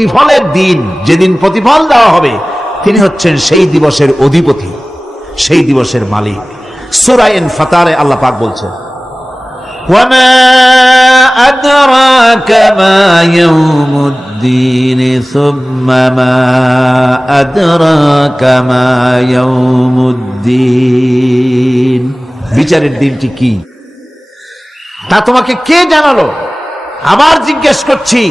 প্রতিফলের দিন, যেদিন প্রতিফল দেওয়া হবে, তিনি হচ্ছেন সেই দিবসের অধিপতি, সেই দিবসের মালিক। সূরা ইনফিতারে আল্লাহ পাক বলছেন, وما أدراك ما يوم الدين ثم ما أدراك ما يوم الدين। বিচারের দিনটি কি তা তোমাকে কে জানালো? আবার জিজ্ঞেস করছি,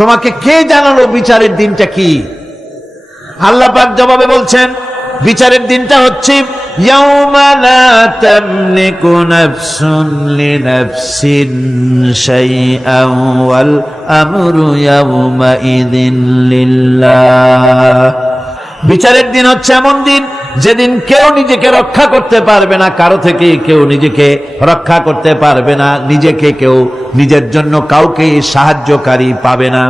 তোমাকে কে জানালো বিচারের দিনটা কি? আল্লাহ পাক জবাবে বলছেন, বিচারের দিনটা হচ্ছে ইয়াউমা লা তামলিকু নাফসুন লিনাফসিন শাইআন ওয়াল আমরু ইয়াউমা ইযিন লিল্লাহ। বিচারের দিন হচ্ছে এমন দিন যেদিন কেউ নিজেকে রক্ষা করতে পারবে না, কারো থেকে কেউ নিজেকে রক্ষা করতে পারবে না, নিজেকে কেউ নিজের জন্য কাউকে সাহায্যকারী পাবে না।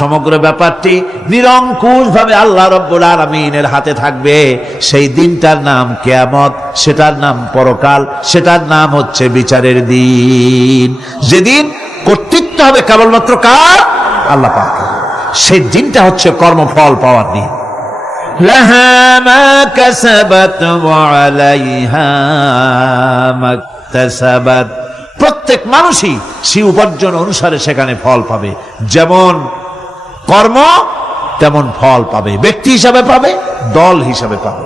সমগ্র ব্যাপারটি নিরঙ্কুশ ভাবে আল্লাহ রাব্বুল আলামিনের হাতে থাকবে। সেই দিনটার নাম কিয়ামত, সেটার নাম পরকাল, সেটার নাম হচ্ছে বিচারের দিন। যেদিন কর্তৃত্ব হবে কেবলমাত্র কার? আল্লাহ পাক। সেই দিনটা হচ্ছে কর্মফল পাওয়ার দিন। লাহা মা কাসাবাত ওয়া আলাইহা মাকতাসাবাত। প্রত্যেক মানুষই সে উপার্জন অনুসারে সেখানে ফল পাবে। যেমন কর্ম তেমন ফল পাবে, ব্যক্তি হিসাবে পাবে, দল হিসাবে পাবে।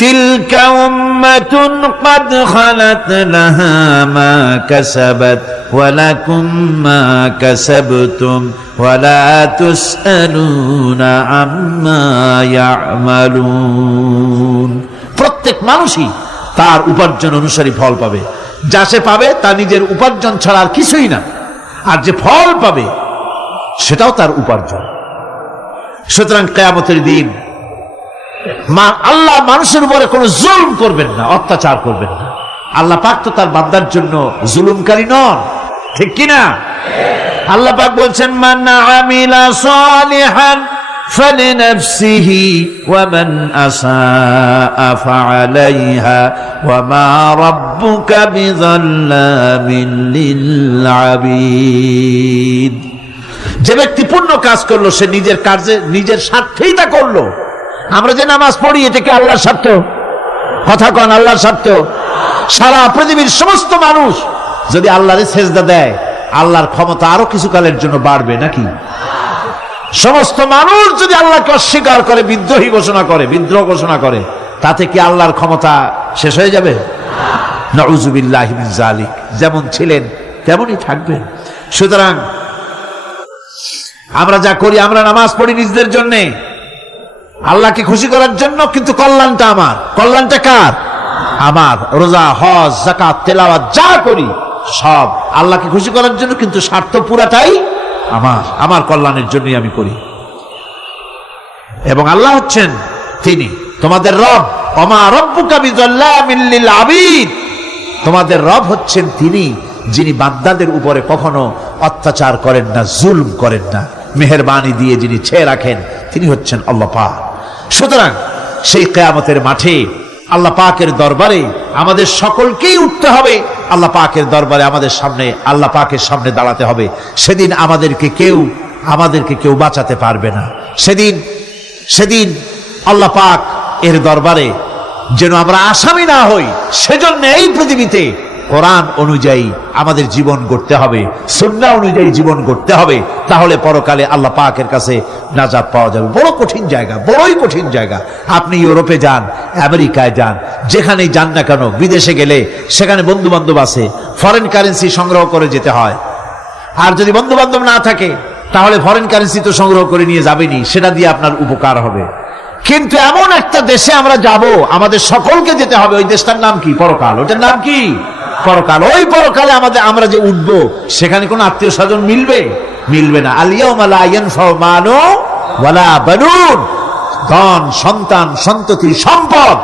তিলকা উম্মাতুন ক্বাদ খালাত লাহা মা কাসাবাত ওয়া লাকুম মা কাসাবতুম ওয়া লা তুসআলুনা আম্মা ইয়ামালুন। প্রত্যেক মানুষই তার উপার্জন অনুসারী ফল পাবে। যা সে পাবে তা নিজের উপার্জন ছাড়া আর কিছুই না, আর যে ফল পাবে সেটাও তার উপার্জন। সুতরাং কিয়ামতের দিন আল্লাহ মানুষের উপরে কোনো জুলুম করবেন না, অত্যাচার করবেন না। আল্লাহ পাক তো তার বান্দার জন্য জুলুমকারী নন, ঠিক কিনা? আল্লাহ পাক বলছেন, মান আমিলা সালিহান ফালিনাফসিহি ওয়া মান আসাআ ফাআলাইহা ওয়া মা রাব্বুকা বিযাল্লামিন লিল আবিদ। যে ব্যক্তি পূর্ণ কাজ করলো সে নিজের কাজে নিজের স্বার্থেই তা করলো। আমরা যে নামাজ পড়ি এটা কি আল্লাহর স্বার্থ? কথা কন, আল্লাহর স্বার্থ? সারা পৃথিবীর সমস্ত মানুষ যদি আল্লাহরে সেজদা দেয়, আল্লাহর ক্ষমতা আরো কিছু কালের জন্য বাড়বে নাকি? সমস্ত মানুষ যদি আল্লাহকে অস্বীকার করে, বিদ্রোহী ঘোষণা করে, বিদ্রোহ ঘোষণা করে, তাতে কি আল্লাহর ক্ষমতা শেষ হয়ে যাবে? নাউযুবিল্লাহি মিন যালিক। যেমন ছিলেন তেমনই থাকবেন। সুতরাং আমরা যা করি, আমরা নামাজ পড়ি নিজেদের জন্য, আল্লাহকে খুশি করার জন্য, কিন্তু কল্যাণটা আমার। কল্যাণটা কার? আমার। রোজা, হজ, যাকাত, তেলাওয়াত যা করি সব আল্লাহকে খুশি করার জন্য, কিন্তু স্বার্থ পুরাটাই আমার, আমার কল্যাণের জন্যই আমি করি। এবং আল্লাহ হচ্ছেন তিনি তোমাদের রব। ওমা রাব্বুকা বিযাল্লামিন লিল আবিদ। তোমাদের রব হচ্ছেন তিনি যিনি বান্দাদের উপরে কখনো অত্যাচার করেন না, জুলম করেন না, মেহেরবানি দিয়ে যিনি ছেয়ে রাখেন, তিনি হচ্ছেন আল্লাহ পাক। সুতরাং সেই কিয়ামতের মাঠে আল্লাহ পাকের দরবারে আমাদের সকলকেই উঠতে হবে। আল্লাহ পাকের দরবারে আমাদের সামনে, আল্লাহ পাকের সামনে দাঁড়াতে হবে। সেদিন আমাদেরকে কেউ বাঁচাতে পারবে না। সেদিন আল্লাহ পাক এর দরবারে যেন আমরা আসামি না হই, সেজন্য এই পৃথিবীতে কোরআন অনুযায়ী আমাদের জীবন গড়তে হবে, সুন্নাহ অনুযায়ী জীবন গড়তে হবে। তাহলে পরকালে আল্লাহ পাকের কাছে নাজাত পাওয়া যাবে। বড় কঠিন জায়গা, বড়ই কঠিন জায়গা। আপনি ইউরোপে যান, আমেরিকায় যান, যেখানেই যান না কেন, বিদেশে গেলে সেখানে বন্ধু বান্ধব আছে, ফরেন কারেন্সি সংগ্রহ করে যেতে হয়। আর যদি বন্ধু বান্ধব না থাকে তাহলে ফরেন কারেন্সি তো সংগ্রহ করে নিয়ে যাবেনি, সেটা দিয়ে আপনার উপকার হবে। কিন্তু এমন একটা দেশে আমরা যাব, আমাদের সকলকে যেতে হবে। ওই দেশটার নাম কি? পরকাল। ওটার নাম কি? পরকাল। ওই পরকালে আমরা যে উঠবো, সেখানে কোনো আত্মীয় স্বজন মিলবে না। আল ইয়াউমা লা ইয়ানফাউ মালু ওয়ালা বানুন। ধন, সন্তান, সন্ততি, সম্পদ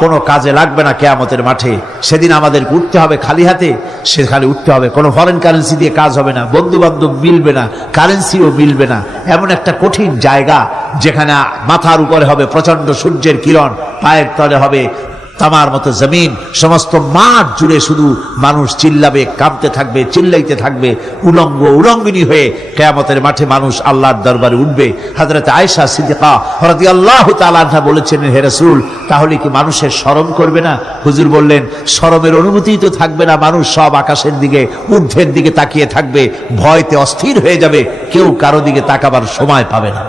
কোনো কাজে লাগবে না কিয়ামতের মাঠে। সেদিন আমাদের উঠতে হবে খালি হাতে, সেখানে উঠতে হবে। কোনো ফরেন কারেন্সি দিয়ে কাজ হবে না, বন্ধু বান্ধব মিলবে না, কারেন্সিও মিলবে না। এমন একটা কঠিন জায়গা যেখানে মাথার উপরে হবে প্রচন্ড সূর্যের কিরণ, পায়ের তলে হবে তামার মতো জমিন, সমস্ত মাঠ জুড়ে শুধু মানুষ চিল্লাবে, কাঁপতে থাকবে, চিল্লাইতে থাকবে, উলঙ্গ উলঙ্গিনী হয়ে কিয়ামতের মাঠে মানুষ আল্লাহর দরবারে উঠবে। হযরত আয়েশা সিদ্দিকা রাদিয়াল্লাহু তাআলা আনহা বলেছেন, হে রাসূল, তাহলে কি মানুষের শরম করবে না? হুজুর বললেন, শরমের অনুভূতিই তো থাকবে না। মানুষ সব আকাশের দিকে, ঊর্ধ্বের দিকে তাকিয়ে থাকবে, ভয়তে অস্থির হয়ে যাবে, কেউ কারো দিকে তাকাবার সময় পাবে না।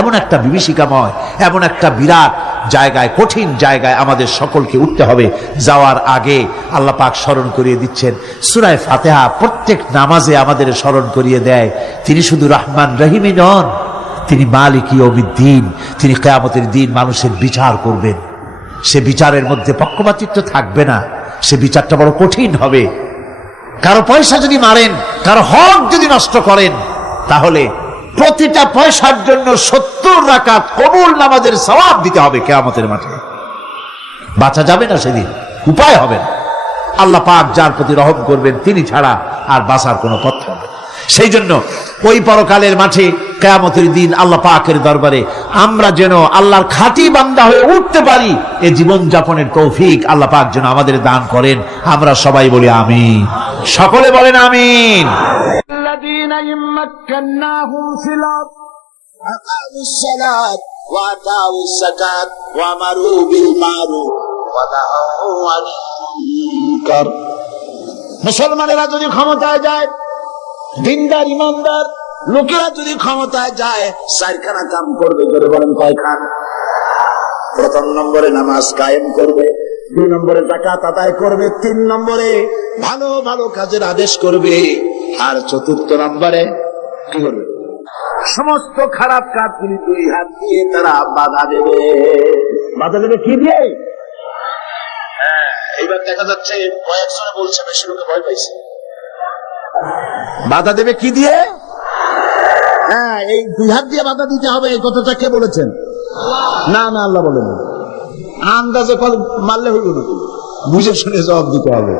এমন একটা বিভীষিকাময়, এমন একটা বিরাট জায়গায়, কঠিন জায়গায় আমাদের সকলকে উঠতে হবে। যাওয়ার আগে আল্লাহ পাক স্মরণ করিয়ে দিচ্ছেন, সূরা ফাতিহা প্রত্যেক নামাজে আমাদের স্মরণ করিয়ে দেয়, তিনি শুধু রহমান রহিমই নন, তিনি মালিক ইয়াউমিদ্দিন। তিনি কিয়ামতের দিন মানুষের বিচার করবেন। সে বিচারের মধ্যে পক্ষপাতিত্ব থাকবে না, সে বিচারটা বড় কঠিন হবে। কারো পয়সা যদি মারেন, কারো হক যদি নষ্ট করেন, তাহলে প্রতিটা পয়সার জন্য 70 রাকাত কবুল নামাজের সওয়াব দিতে হবে কিয়ামতের মাঠে। বাঁচা যাবে না সেদিন, উপায় হবে না। আল্লাহ পাক যার প্রতি রহম করবেন তিনি ছাড়া আর বাঁচার কোনো পথ হবে না। সেই জন্য ওই পরকালের মাঠে কিয়ামতের দিন আল্লাহ পাকের দরবারে আমরা যেন আল্লাহর খাঁটি বান্দা হয়ে উঠতে পারি, এই জীবন যাপনের তৌফিক আল্লাহ পাক যেন আমাদের দান করেন। আমরা সবাই বলি আমিন, সকলে বলেন আমিন। الذين إن مكناهم في الأرض أقاموا الصلاة وآتوا الزكاة وأمروا بالمعروف ونهوا عن المنكر। মুসলমানেরা যদি ক্ষমতায় যায়, দিনদার ইমানদার লোকেরা যদি ক্ষমতায় যায়, চারখানা কাম করবে। জোরে বলেন কয়খান? প্রথম নম্বরে নামাজ কায়েম করবে, 2 নম্বরে যাকাত আদায় করবে, 3 নম্বরে ভালো ভালো কাজের আদেশ করবে, আর 4র্থ নম্বরে কি করবে? সমস্ত খারাপ কাজগুলি 2 হাত দিয়ে তারা বাধা দেবে। বাধা দেবে কি দিয়ে? এইবার দেখা যাচ্ছে কয়েকজনে বলছে বেশি লোকে ভয় পাইছে। বাধা দেবে কি দিয়ে? হ্যাঁ, এই 2 হাত দিয়ে বাধা দিতে হবে। এই কথাটা কে বলেছেন? না না, আল্লাহ বলেন। আন্দাজে মারলে হইব না, বুঝে শুনে জবাব দিতে হবে।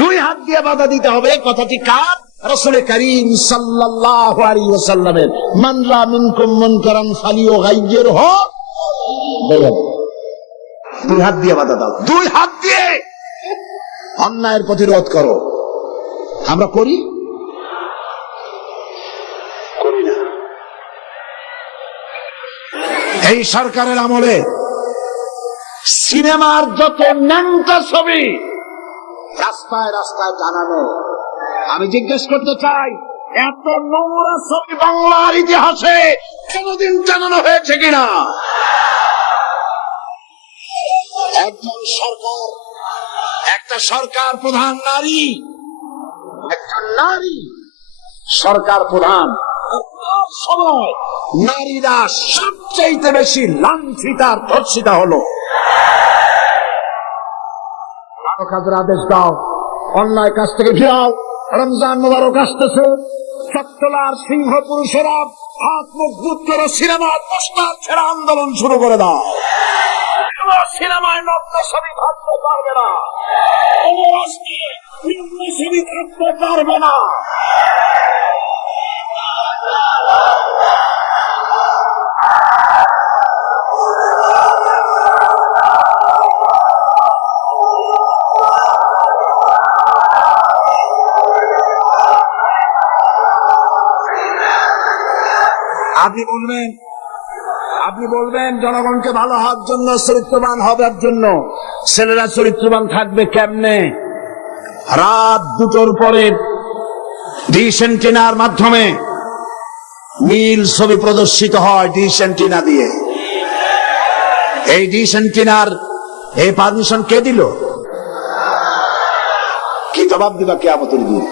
2 হাত দিয়ে বাধা দিতে হবে। কথাটি কার? রাসূল করিম সাল্লাল্লাহু আলাইহি ওয়াসাল্লামের। মান রা মিনকুম মুনকারান ফালিয়ুগাইয়িরহু। 2 হাত দিয়ে বাধা দাও, 2 হাত দিয়ে অন্যায়ের প্রতিরোধ করো। আমরা করি না। এই সরকারের আমলে সিনেমার যত ন্যাংটা ছবি রাস্তায় রাস্তায় টানানো, আমি জিজ্ঞেস করতে চাই, এত নোংরা ছবি বাংলার ইতিহাসে কোনদিন টানানো হয়েছে কিনা? একজন সরকার, একটা সরকার প্রধান নারী, একটা নারী সরকার প্রধান, সময় নারীরা সবচেয়ে বেশি লাঞ্ছিতা ধর্ষিতা হলো। ভালো কাজের আদেশ দাও, অন্যায় কাজ থেকে ফিরাও। রমজান মোবারক আসতেছে, চট্টলার সিংহ পুরুষেরা হাত মজবুত করে সিনেমার পোস্টার ছেড়ে আন্দোলন শুরু করে দাও। সিনেমায় নগ্ন ছবি থাকতে পারবে না, নগ্ন ছবি থাকতে পারবে না। আপনি বলবেন জনগণকে ভালো হওয়ার জন্য, চরিত্রবান হবার জন্য। ছেলেরা চরিত্রবান থাকবে কেমনে? রাত 2টোর পরে ডিশ অ্যান্টেনার মাধ্যমে নীল ছবি প্রদর্শিত হয়, ডিশ অ্যান্টেনা দিয়ে। এই ডিশ অ্যান্টেনার এই পারমিশন কে দিল? কি জবাব দিবা কিয়ামতের দিন?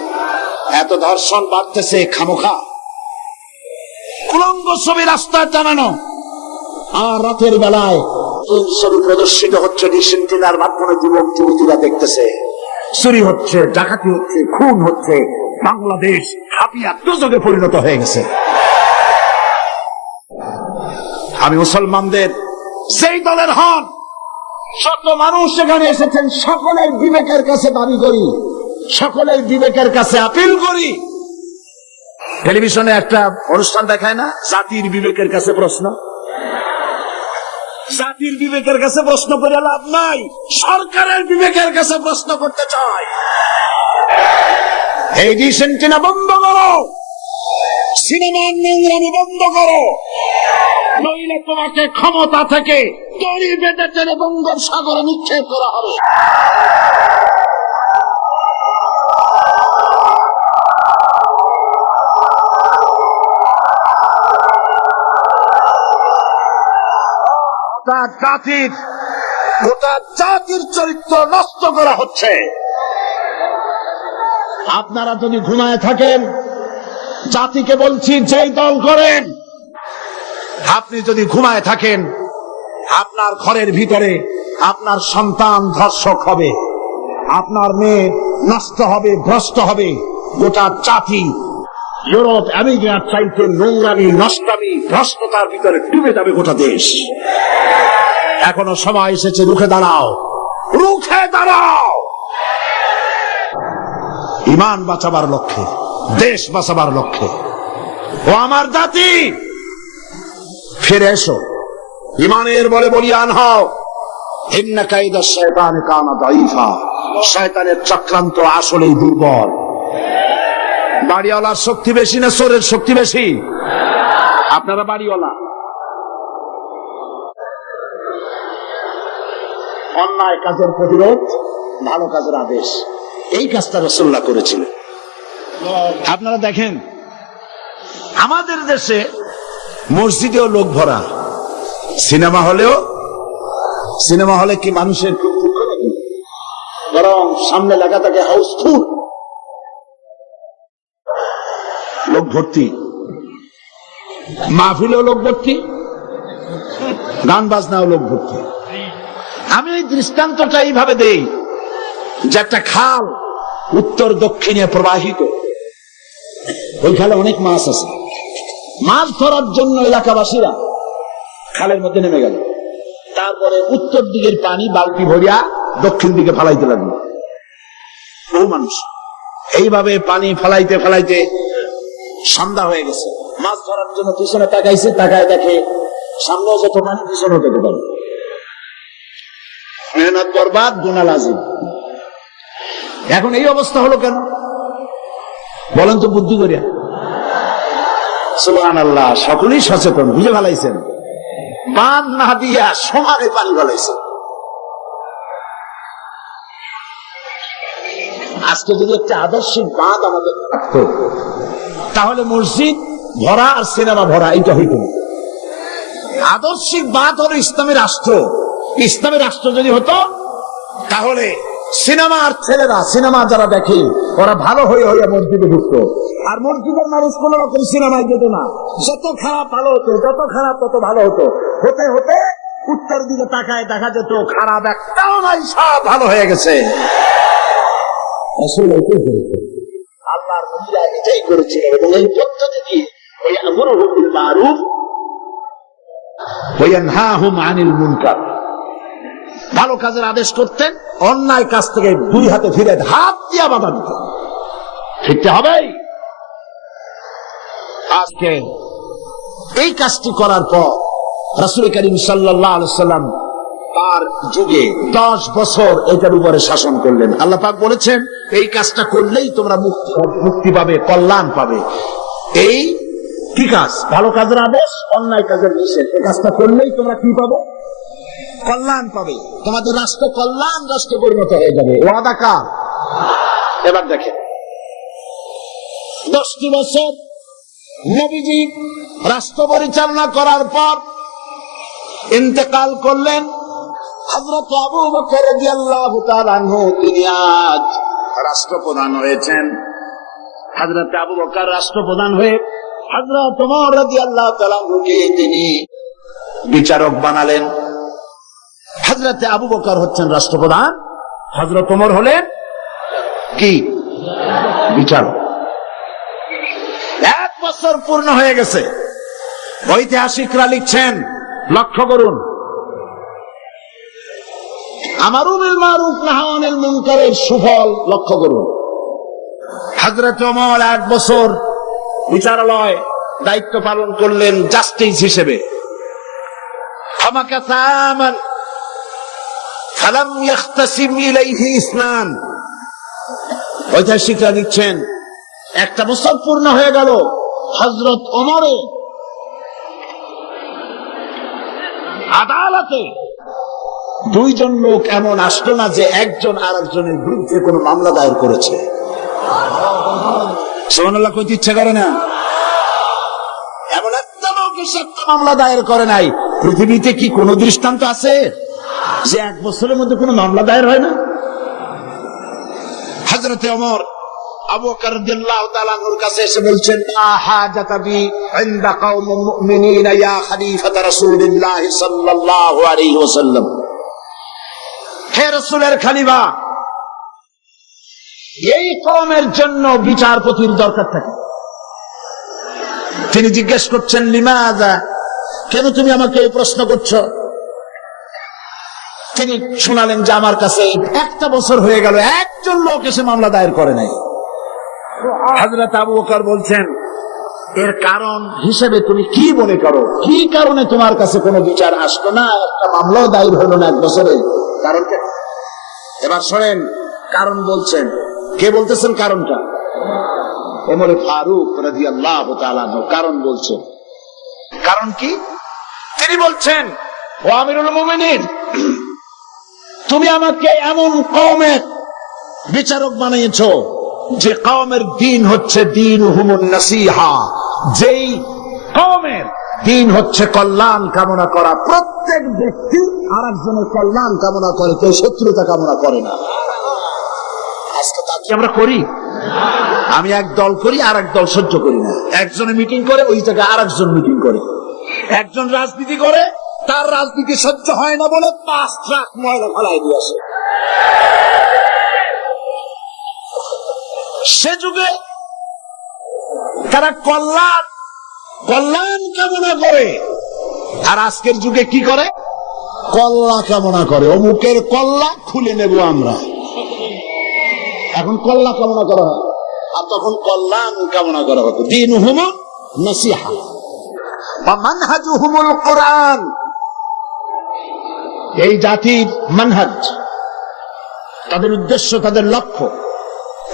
এত ধর্ষণ বাড়তেছে খামোখা, উলঙ্গ ছবি রাস্তায় টানানো, আর রাতের বেলায় ছবি প্রদর্শিত হচ্ছে ডিশ অ্যান্টেনার মাধ্যমে। যুবক যুবতীরা দেখতেছে, চুরি হচ্ছে, ডাকাতি হচ্ছে, খুন হচ্ছে। বাংলাদেশ হাতিয়া দুর্যোগে পরিণত হয়ে গেছে। আমি মুসলমানদের সেই দলের হন, শত মানুষ সেখানে এসেছেন, সকলের বিবেকের কাছে দাবি করি, সকলের বিবেকের কাছে আপিল করি। টেলিভিশনে একটা অনুষ্ঠান দেখায় না, জাতির বিবেকের কাছে প্রশ্ন? জাতির বিবেকের কাছে প্রশ্ন করে লাভ নাই, সরকারের বিবেকের কাছে প্রশ্ন করতে চাই। এই ডিসেন্টিনা বন্ধ করো, সিনেমার নোংরামি বন্ধ করো, নইলে তোমাকে ক্ষমতা থেকে দড়ি বেঁধে টেনে বঙ্গোপসাগরে নিক্ষেপ করা হবে। গোটা জাতির চরিত্র নষ্ট করা হচ্ছে। আপনারা যদি ঘুমায় থাকেন, জাতিকে বলছি যেই দল করেন, আপনি যদি ঘুমায় থাকেন, আপনার ঘরের ভিতরে আপনার সন্তান ধর্ষক হবে, আপনার মেয়ে নষ্ট হবে, ভ্রষ্ট হবে। গোটা জাতি ইউরোপ আমেরিকার চাইতে নোংরামি, নষ্টামি, ভ্রষ্টতার ভিতরে ডুবে যাবে গোটা দেশ। এখনো সময় এসেছে, রুখে দাঁড়াও, রুখে দাঁড়াও। ইমান বাঁচাবার লক্ষ্যে, দেশ বাঁচাবার লক্ষ্যে। ও আমার জাতি, ফিরে এসো, ইমানের বলে বলিয়ান হও। ইন্না কাইদা শায়তান কানা দাঈফা, শয়তানের চক্রান্ত আসলেই দুর্বল। বাড়িওয়ালার শক্তি বেশি না চোরের শক্তি বেশি? আপনারা বাড়িওয়ালা। অন্যায় কাজের প্রতিরোধ, ভালো কাজের আদেশ, এই কাজটা রাসূলুল্লাহ করেছিলেন। আপনারা দেখেন, আমাদের দেশে মসজিদেও লোক ভরা, সিনেমা হলে কি মানুষের খুব দুঃখ নাকি? বরং সামনে লাগা থাকে হাউসফুল, লোক ভর্তি, মাহফিলেও লোক ভর্তি, গান বাজনাও লোক ভর্তি। আমি এই দৃষ্টান্তটা এইভাবে দেই যে একটা খাল উত্তর দক্ষিণে প্রবাহিত, ওই খালে অনেক মাছ আছে। মাছ ধরার জন্য এলাকাবাসীরা খালের মধ্যে নেমে গেল। তারপরে উত্তর দিকের পানি বালতি ভরিয়া দক্ষিণ দিকে ফালাইতে লাগলো বহু মানুষ। এইভাবে পানি ফালাইতে ফালাইতে সন্ধ্যা হয়ে গেছে। মাছ ধরার জন্য পিছনে তাকাইছে, তাকায় দেখে সামনেও যত পানি, পিছনেও তত পানি। মেহনত বরবাদ, গুনাহ লাজিম। এখন এই অবস্থা হলো কেন বলেন তো বুদ্ধি করিয়া? সুবহানাল্লাহ, সকলেই সচেতন, বুঝে ফেলাইছেন। বাঁধ না দিয়া সমানে পানি ফেলাইছে। আজকে যদি একটা আদর্শিক বাঁধ আমাদের থাকতো, তাহলে মসজিদ ভরা আর সিনেমা ভরা এটা হইত না। আদর্শিক বাঁধ হলো ইসলামী রাষ্ট্র। ইসলামী রাষ্ট্র যদি হতো, তাহলে সিনেমার ছেলেরা, সিনেমা যারা দেখে, ওরা ভালো হয়ে হয়ে মসজিদে ঢুকতো, আর মসজিদের মানুষ কোন রকম সিনেমায় যেত না। যত খারাপ ভালো হতো, যত খারাপ তত ভালো হতো। হতে হতে উত্তর দিকে তাকায় দেখা যেত খারাপ একটাও নাই, সব ভালো হয়ে গেছে। আসলে এটাই করেছে আল্লাহর নবীরা, এটাই করেছিল। এবং এই পদ্ধতি দিয়ে ইয়ামুরুহুম বিল মারুফ ওয়া ইয়ানহাহুম আনিল মুনকার, ভালো কাজের আদেশ করতেন, অন্যায় কাজ থেকে দুই হাতে ফিরে হাত দিয়া বাধা দিতেন। ঠিক হবে? আজকে এই কাজটি করার পর রাসূল করিম সাল্লাল্লাহু আলাইহি ওয়াসাল্লাম তার যুগে 10 বছর এটার উপরে শাসন করলেন। আল্লাহ পাক বলেছেন, এই কাজটা করলেই তোমরা মুক্তি পাবে, কল্যাণ পাবে। এই কি কাজ? ভালো কাজের আদেশ, অন্যায় কাজের নিষেধ। এই কাজটা করলেই তোমরা কি পাবে? কল্যাণ পাবে। তোমাদের রাষ্ট্র কল্যাণ রাষ্ট্রে পরিণত হয়ে যাবে। ওয়াদা কার? এবার দেখেন, 10টি বছর নবীজি রাষ্ট্র পরিচালনা করার পর ইন্তেকাল করলেন। হযরত আবু বকর রাদিয়াল্লাহু তাআলা আনহু তিনি আজ রাষ্ট্রপ্রধান হয়েছেন। হযরত আবু বকর রাষ্ট্রপ্রধান হয়ে হযরত ওমর রাদিয়াল্লাহু তাআলা আনহুকে তিনি বিচারক বানালেন। হযরত আবু বকর হচ্ছেন রাষ্ট্রপ্রধান, হযরত ওমর হলেন কি? বিচারক। 1 বছর পূর্ণ হয়ে গেছে। ঐতিহাসিকরা লিখছেন, লক্ষ্য করুন, আমারু বিল মারুফ নাহি আনিল মুনকারের সুফল লক্ষ্য করুন। হযরত ওমর 1 বছর বিচারালয় দায়িত্ব পালন করলেন জাস্টিস হিসেবে। فمكث عاما فلم يختصم إليه اثنان। ঐতিহাসিকরা দিচ্ছেন একটা বছর পূর্ণ হয়ে গেল, হযরত ওমরে আদালতে দুইজন লোক এমন আসলো না যে একজন আরেকজনের বিরুদ্ধে কোনো মামলা দায়ের করেছে। সুবহানাল্লাহ কইতে ইচ্ছা করে না? এমন একটা লোক এসে একটা মামলা দায়ের করে নাই। পৃথিবীতে কি কোনো দৃষ্টান্ত আছে যে এক বছরের মধ্যে কোনো মামলা দায়ের হয় না? হযরত ওমর আবু বকর রাদিয়াল্লাহু তাআলা আনহুর কাছে এসে বলছেন, লা হাজাতা বি ইনদা কওমিন মুমিনিনা ইয়া খলিফাত রাসূলিল্লাহ সাল্লাল্লাহু আলাইহি ওয়াসাল্লাম। হে রাসূলের খলিফা, এই কওমের জন্য বিচারপতির দরকার থাকে। তিনি জিজ্ঞেস করছেন, লিমাযা, কেন তুমি আমাকে এই প্রশ্ন করছো? তিনি শোনালেন যে আমার কাছে একটা বছর হয়ে গেল, একজন লোক এসে মামলা দায়ের করে নাই। হযরত আবু বকর বলছেন, এর কারণ হিসেবে তুমি কি মনে করো? কি কারণে তোমার কাছে কোনো বিচার আসলো না, একটা মামলাও দায়ের হলো না এক বছরে? কারণটা এবার শোনেন। কারণ বলছেন, কে বলতেছেন কারণটা? ওমর ফারুক রাদিয়াল্লাহু তাআলা আনহু কারণ বলছেন। কারণ কি? তিনি বলছেন, ও আমিরুল মুমিনিন, তুমি আমাকে এমন কওমের বিচারক বানিয়েছো যে কওমের দ্বীন হচ্ছে দীনুহুমুন নাসিহা, যেই কওমের দ্বীন হচ্ছে কল্যাণ কামনা করা। প্রত্যেক ব্যক্তি আরেকজনের কল্যাণ কামনা করে, কেউ শত্রুতা কামনা করে না। আজকে তা কি আমরা করি? আমি এক দল করি, আর এক দল সহ্য করি না। একজনে মিটিং করে, ওই জায়গায় আরেকজন মিটিং করে। একজন রাজনীতি করে, তার রাজনীতি সহ্য হয় না বলে 5 ট্রাক ময়লা ফেলাই দিয়ে আসে। সে যুগে তারা কল্যাণ কামনা করে, আর আজকের যুগে কি করে? কল্লা কামনা করে। অমুকের কল্লা খুলে নেব আমরা। এখন কল্লা কামনা করা হয়, আর তখন কল্যাণ কামনা করা হতো। দীনুহুম নাসিহা ওয়া মানহাজুহুমুল কুরআন। এই জাতির মানহাজ, তাদের উদ্দেশ্য, তাদের লক্ষ্য,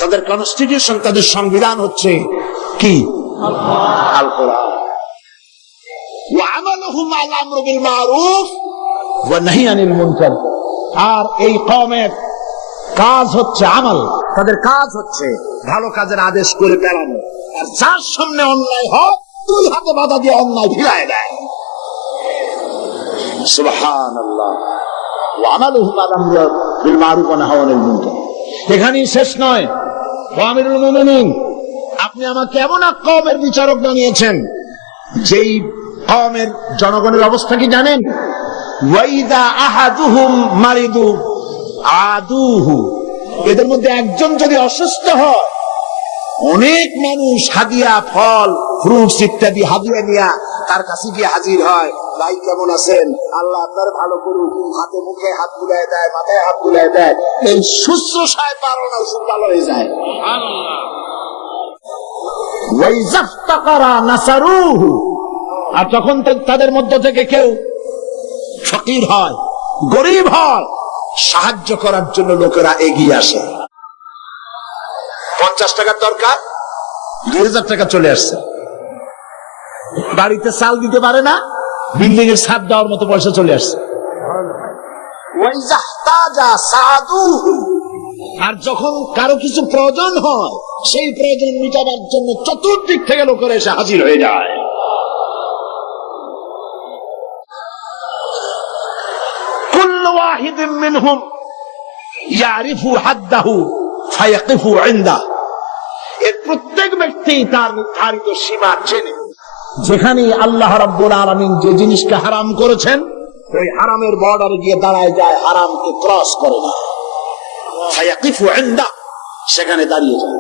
তাদের কনস্টিটিউশন, তাদের সংবিধান হচ্ছে কি? আল কোরআন। ওয়া আমালুহুম আল আমরু বিল মারুফ ওয়া নাহি আনিল মুনকার। আর এই কওমের কাজ হচ্ছে আমল, তাদের কাজ হচ্ছে ভালো কাজের আদেশ করে বেড়ানো। আর যার সামনে অন্যায় হয়, 2 হাতে বাধা দিয়ে অন্যায় ফিরায় দেয়। সুবহানাল্লাহ। ওয়া আমালুহুম আল আমরু বিল মারুফ ওয়া নাহি আনিল মুনকার। এখানেই শেষ নয়। ও আমিরুল মুমিনিন, আপনি আমাকে এমন এক কওমের বিচারক বানিয়েছেন যেই কওমের জনগণের অবস্থা কি জানেন? ওয়াইদা আহাদুহুম মারিদু আদুহু। এদের মধ্যে একজন যদি অসুস্থ হয়, অনেক মানুষ হাদিয়া, ফল, ফ্রুটস ইত্যাদি হাদিয়া নিয়ে তার কাছে গিয়ে হাজির হয়। ভাই কেমন আছেন? আল্লাহ আপনার ভালো করুক। হাতে মুখে হাত বুলায় দেয়, মাথায় হাত বুলায় দেয়। এই শুশ্রূষায় পারো না, ওষুধ ভালো হয়ে যায়। আর যখন তাদের মধ্য থেকে কেউ ফকির হয়, গরিব হয়, সাহায্য করার জন্য লোকেরা এগিয়ে আসে। 50 টাকার দরকার, 2000 টাকা চলে আসছে। বাড়িতে চাল দিতে পারে না, বিল্ডিং এর ছাদ দেওয়ার মতো পয়সা চলে আসছে। আর যখন কারো কিছু প্রয়োজন হয়, সেই প্রয়োজন মিটাবার জন্য চতুর্দিক থেকে লোকেরা এসে হাজির হয়ে যায়। কুল্লু ওয়াহিদিন মিনহুম ইয়ারিফু হাদ্দাহু ফায়াকিফু ইনদা। এর প্রত্যেক ব্যক্তি তার নির্ধারিত সীমা চেনে। যেখানে আল্লাহ রাব্বুল আলামিন যে জিনিসকে হারাম করেছেন, ওই হারামের বর্ডারে গিয়ে দাঁড়ায় যায়, হারামকে ক্রস করে না। ফায়াকিফু ইনদা, সেখানে দাঁড়িয়ে যায়।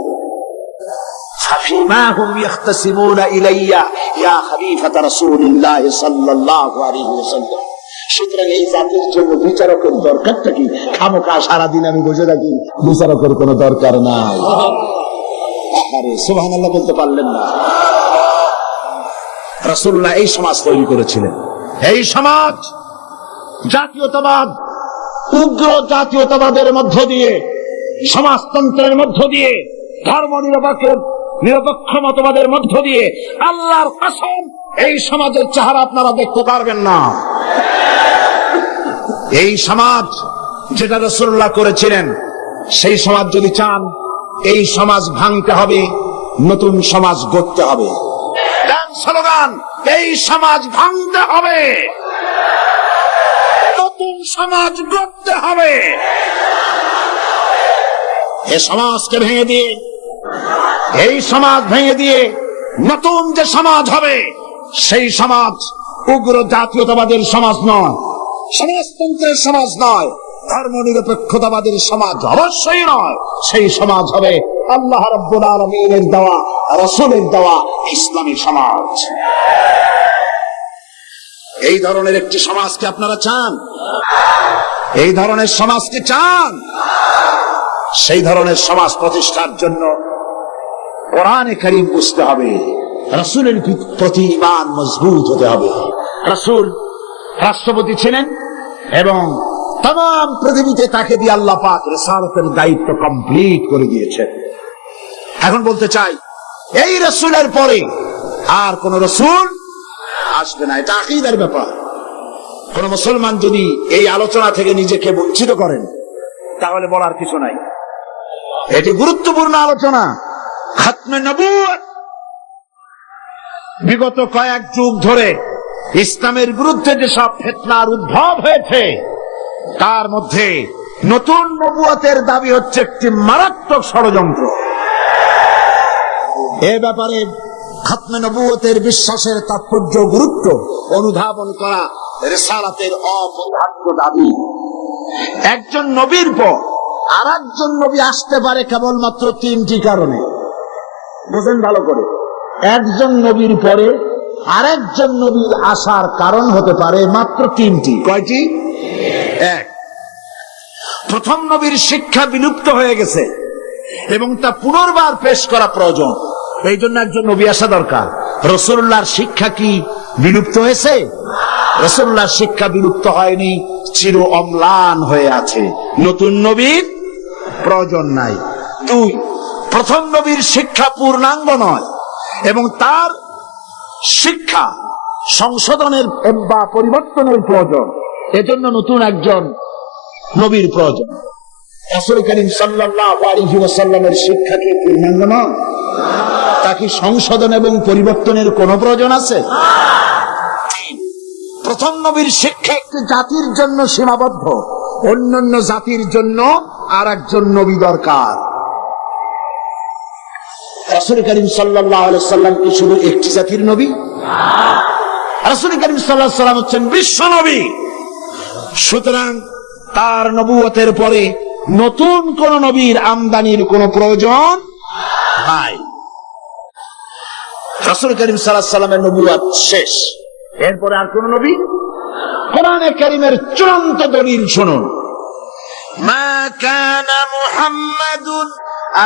ফাফিমা হুম ইয়াখতাসিমুনা ইলাইয়া ইয়া খলিফাত রাসূলিল্লাহ সাল্লাল্লাহু আলাইহি ওয়াসাল্লাম। সুতরাং এই জাতির জন্য বিচারকের দরকারটা কি? খামোখা সারাদিন আমি বসে থাকি, বিচারকের কোনো দরকার নাই। আরে সুবহানাল্লাহ বলতে পারলেন না? রাসূলুল্লাহ এই সমাজ তৈরি করেছিলেন। এই সমাজ জাতীয়তাবাদ, উগ্র জাতীয়তাবাদের মধ্য দিয়ে, সমাজতন্ত্রের মধ্য দিয়ে, ধর্ম নিরপেক্ষ মতবাদের মধ্য দিয়ে আল্লাহর কসম এই সমাজের চেহারা আপনারা দেখতে পারবেন না। এই সমাজ যেটা রাসূলুল্লাহ করেছিলেন, সেই সমাজ যদি চান, এই সমাজ ভাঙতে হবে, নতুন সমাজ গড়তে হবে। দেন স্লোগান, এই সমাজ ভাঙতে হবে, নতুন সমাজ গড়তে হবে। এই সমাজকে ভেঙে দিয়ে, এই সমাজ ভেঙে দিয়ে নতুন যে সমাজ হবে, সেই সমাজ উগ্র জাতীয়তাবাদের সমাজ নয়, সমাজতন্ত্রের সমাজ নয়, ধর্ম নিরপেক্ষতাবাদের সমাজ অবশ্যই নয়। সেই সমাজ হবে আল্লাহ রাব্বুল আলামিনের দেওয়া, রাসূলের দেওয়া ইসলামী সমাজ। এই ধরনের একটি সমাজকে আপনারা চান? এই ধরনের সমাজকে চান? সেই ধরনের সমাজ প্রতিষ্ঠার জন্য কোরআনে কারীম বুঝতে হবে, রাসূলের প্রতি ঈমান মজবুত হতে হবে। রাসূল রাষ্ট্রপতি ছিলেন এবং तमाम পৃথিবীতে তাকে দিয়ে আল্লাহ পাক রিসালাতের দায়িত্ব কমপ্লিট করে দিয়েছেন। এখন বলতে চাই, এই রাসূলের পরে আর কোন রাসূল আসবে না, এটা আকীদার ব্যাপার। কোন মুসলমান যদি এই আলোচনা থেকে নিজেকে বঞ্চিত করেন, তাহলে বলার কিছু নাই। এটি গুরুত্বপূর্ণ আলোচনা। খাতমে নবুয়ত বিগত কয়েক যুগ ধরে ইসলামের বিরুদ্ধে যেসব ফিতনার উদ্ভব হয়েছে, তার মধ্যে নতুন নবুয়তের দাবি হচ্ছে একটি মারাত্মক ষড়যন্ত্র। এ ব্যাপারে খাতমে নবুয়তের বিশ্বাসের তাৎপর্য, গুরুত্ব অনুধাবন করা রিসালাতের অপরিহার্য দাবি। একজন নবীর পর আর একজন নবী আসতে পারে কেবলমাত্র তিনটি কারণে। বুঝেন ভালো করে, একজন নবীর পরে আরেকজন নবীর আসার কারণ হতে পারে মাত্র তিনটি। কয়টি? এক, প্রথম নবীর শিক্ষা বিলুপ্ত হয়ে গেছে এবং তা পুনর্বার পেশ করা প্রয়োজন, এই জন্য একজন নবী আসা দরকার। রাসূলুল্লাহর শিক্ষা কি বিলুপ্ত হয়েছে? রাসূলুল্লাহর শিক্ষা বিলুপ্ত হয়নি, চির অম্লান হয়ে আছে, নতুন নবীর প্রয়োজন নাই। দুই, প্রথম নবীর শিক্ষা পূর্ণাঙ্গ নয় এবং তার শিক্ষা সংশোধনের বা পরিবর্তনের প্রয়োজন, এজন্য নতুন একজন নবীর প্রয়োজন। রাসূল করিম সাল্লাল্লাহু আলাইহি ওয়াসাল্লামের শিক্ষা কি পূর্ণাঙ্গ নয়? তা কি সংশোধন এবং পরিবর্তনের কোনো প্রয়োজন আছে? প্রথম নবীর শিক্ষা একটি জাতির জন্য সীমাবদ্ধ, অন্যান্য জাতির জন্য আর একজন নবী দরকার। রাসূল করিম সাল্লাল্লাহু আলাইহি ওয়াসাল্লাম কি শুধু একটি জাতির নবী? রাসূল করিম সাল্লাল্লাহু আলাইহি ওয়াসাল্লাম হচ্ছেন বিশ্ব নবী। সুতরাং তার নবুয়তের পরে নতুন কোন নবীর আমদানির কোন প্রয়োজন নাই। রাসূল করিম সাল্লাল্লাহু আলাইহি ওয়াসাল্লামের নবুয়ত শেষ, এরপরে আর কোন নবী? কোরআনে কারীমের চূড়ান্ত দলিল শুনুন, মা কানা মুহাম্মাদুন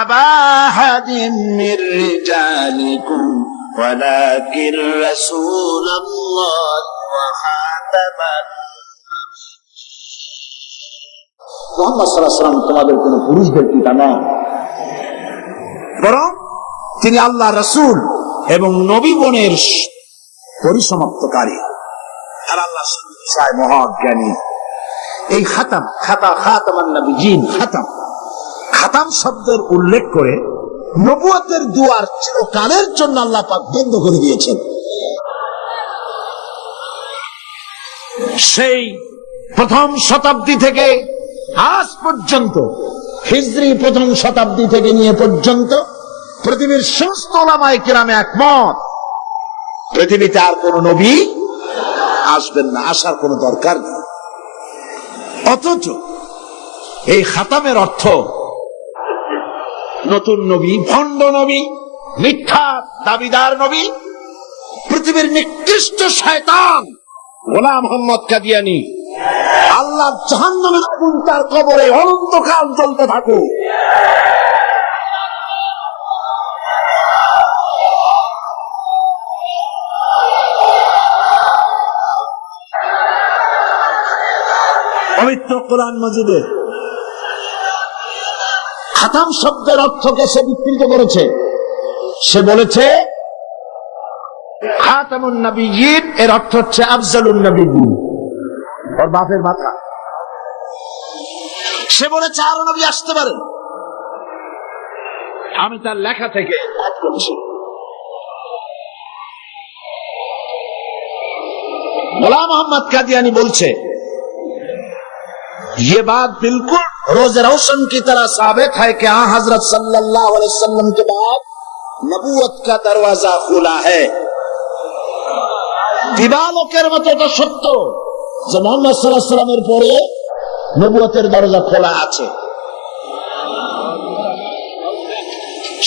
আবা আহাদিন মির রিজালিকুম ওয়ালাকিন রাসূলুল্লাহ ওয়া খাতামান। মুহাম্মদ সাল্লাল্লাহু আলাইহি ওয়াসাল্লাম তোমাদের কোন পুরুষদের পিতা নন, বরং তিনি আল্লাহর রাসূল এবং নবীগণের পরিসমাপ্তকারী আর আল্লাহ সর্বশক্তিমান মহাজ্ঞানী। এই খাতাম, খাতামান নবিয়্যিন, খাতাম শব্দের উল্লেখ করে নবুয়তের দুয়ার চিরকালের জন্য আল্লাহ পাক বন্ধ করে দিয়েছেন। সেই প্রথম শতাব্দী থেকে আজ পর্যন্ত, হিজরি প্রথম শতাব্দী থেকে নিয়ে পর্যন্ত পৃথিবীর সমস্ত উলামায়ে কেরামে একমত, পৃথিবীতে আর কোন নবী আসবেন না, আসার কোন দরকার নেই। অথচ এই খাতামের অর্থ নতুন নবী, ভণ্ড নবী, মিথ্যা দাবিদার নবী, পৃথিবীর নিকৃষ্ট শয়তান গোলাম মোহাম্মদ কাদিয়ানী, আল্লাহ জাহান্নামের আগুন তার কবরে অনন্তকাল জ্বলতে থাকুক। পবিত্র কোরআন মাজিদে খাতাম শব্দের অর্থকে সে বিকৃত করেছে। সে বলেছে খাতামুন নবিয়্যিন এর অর্থ হচ্ছে আফজালুন নবিয়্যিন, ওর বাপের মাথা। সে বলেছে আরো নবী আসতে পারে। আমি তার লেখা থেকে পাঠ করছি। গোলাম मोहम्मद कादियानी बोलছে ये बात बिल्कुल रोज रोशन की तरह साबित है कि हाँ हजरत सल्लल्लाहु अलैहि वसल्लम के बाद नबूवत का दरवाजा खुला है। দিবালোকের মতো এটা সত্য যে মুহাম্মদ সাল্লাল্লাহু আলাইহি ওয়াসাল্লামের পরে নবুয়তের দরজা খোলা আছে।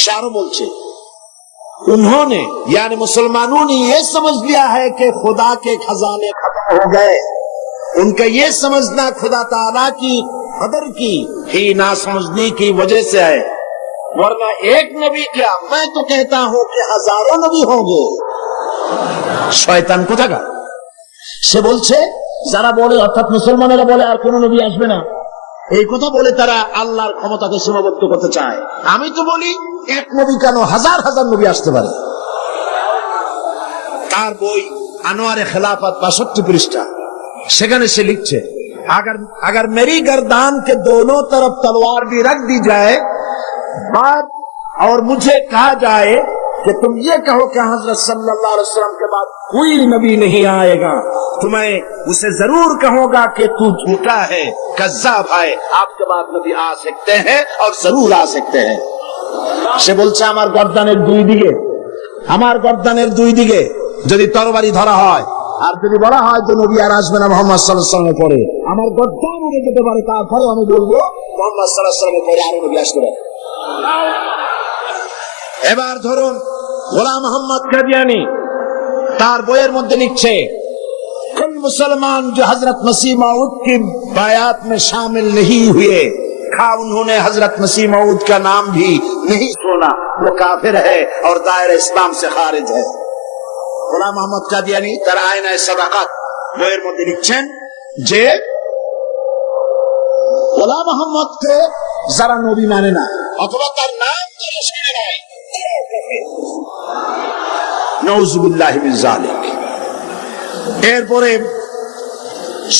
शारो बोलছে उन्होंने यानी मुसलमानों ने ये समझ लिया है कि खुदा के खजाने खत्म हो गए। उनका ये समझना खुदा ताला की कदर की ही ना समझने की वजह से है, वरना एक नबी क्या मैं तो कहता हूं कि हजारों नबी होंगे। शैतान কোথাকা সে বলছে যারা বলে অর্থাৎ মুসলমানেরা বলে আর কোন নবী আসবে না, এই কথা বলে তারা আল্লাহর ক্ষমতাকে সীমাবদ্ধ করতে চায়। আমি তো বলি এক নবী কেন হাজার হাজার নবী আসতে পারে। তার বই আনোয়ারে খেলাফত 62 পৃষ্ঠা, সেখানে সে লিখছে अगर मेरी गर्दान के दोनों तरफ तलवार भी रख दी जाए बात और मुझे कहा जाए कि तुम ये कहो कि हजरत सल्लल्लाहु अलैहि वसल्लम के बाद कोई नबी नहीं आएगा, तो मैं उसे जरूर कहूंगा कि तू झूठा है, कज़्ज़ाब है, आपके बाद नबी आ सकते हैं और जरूर आ सकते हैं। সে বলছে আমার গর্দানের দুই দিকে যদি তরবারি ধরা হয় আর যদি বলা হয় যে নবী আর আসবে না মুহাম্মদ সাল্লাল্লাহু আলাইহি ওয়াসাল্লামের পরে, আমার গর্দান উড়ে যেতে পারে, তারপরে আমি বলবো মুহাম্মদ সাল্লাল্লাহু আলাইহি ওয়াসাল্লামের পরে আরো নবী আসতে পারে। এবার ধরুন গোলাম মোহাম্মদ কাদিয়ানী তার বইয়ের মধ্যে লিখছে कुल मुसलमान जो हजरत मसीह मऊद की बायात में शामिल नहीं हुए, खा उन्होंने हजरत मसीह मऊद का नाम भी नहीं सुना, वो काफिर है और दायरा इस्लाम से खारिज है। গোলাম মোহাম্মদ কাদিয়ানী তার আয়নায়ে সাদাকাত বইয়ের মধ্যে লিখছেন যে গোলাম মোহাম্মদকে যারা নবী মানে না অথবা তার নাম যারা শুনে নাই, নাউযুবিল্লাহি মিন যালিক। এরপরে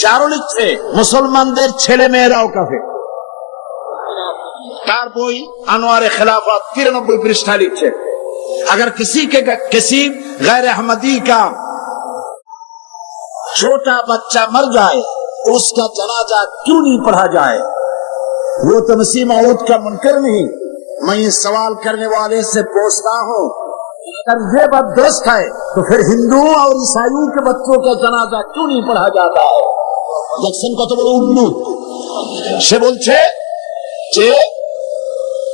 শারো লিখছে মুসলমানদের ছেলে মেয়েরাও কাফের। তার বই আনোয়ারে খেলাফত 93 পৃষ্ঠা লিখছে अगर किसी गैर अहमदी का छोटा बच्चा मर जाए तो उसका जनाजा क्यों नहीं पढ़ा जाए, वो तो मसीह मऊद का मुनकर नहीं। मैं ये सवाल करने वाले से पूछता हूँ अगर ये बात दुरुस्त है तो फिर हिंदुओं और ईसाइयों के बच्चों का जनाजा क्यों नहीं पढ़ा जाता है। जैक्सन कत बड़ उद्दू সে বলছে যে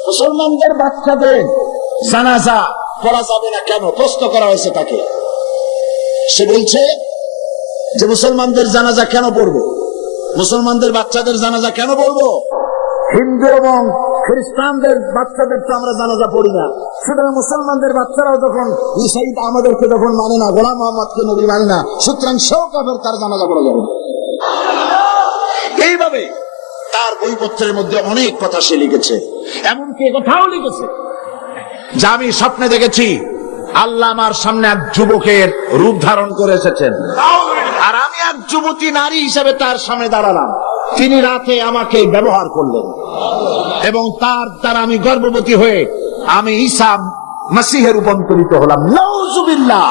মুসলমানদের বাচ্চাদের জানাজা পড়া যাবে না কেন, প্রশ্ন করা হয়েছে তাকে। সে বলছে যে মুসলমানদের জানাজা কেন পড়বো, মুসলমানদের বাচ্চাদের জানাজা কেন পড়বো, হিন্দু এবং খ্রিস্টানদের বাচ্চাদের তো আমরা জানাজা পড়ি না, সুতরাং মুসলমানদের বাচ্চারাও যখন ঈসাই আমাদেরকে যখন মানে না, গোলাম মোহাম্মদকে নবী মানে না, সুতরাং সেও কাফের, তার জানাজা পড়া যাবে। এইভাবে তার বইপত্রের মধ্যে অনেক কথা সে লিখেছে, এমনকি কথাও লিখেছে যা আমি স্বপ্নে দেখেছি আল্লাহ আমার সামনে এক যুবকের রূপ ধারণ করে এসেছেন আর আমি এক যুবতী নারী হিসেবে তার সামনে দাঁড়ালাম। তিনি রাতে আমাকে ব্যবহার করলেন এবং তার দ্বারা আমি গর্ভবতী হয়ে আমি ঈসা মসিহে রূপান্তরিত হলাম। নাউযুবিল্লাহ।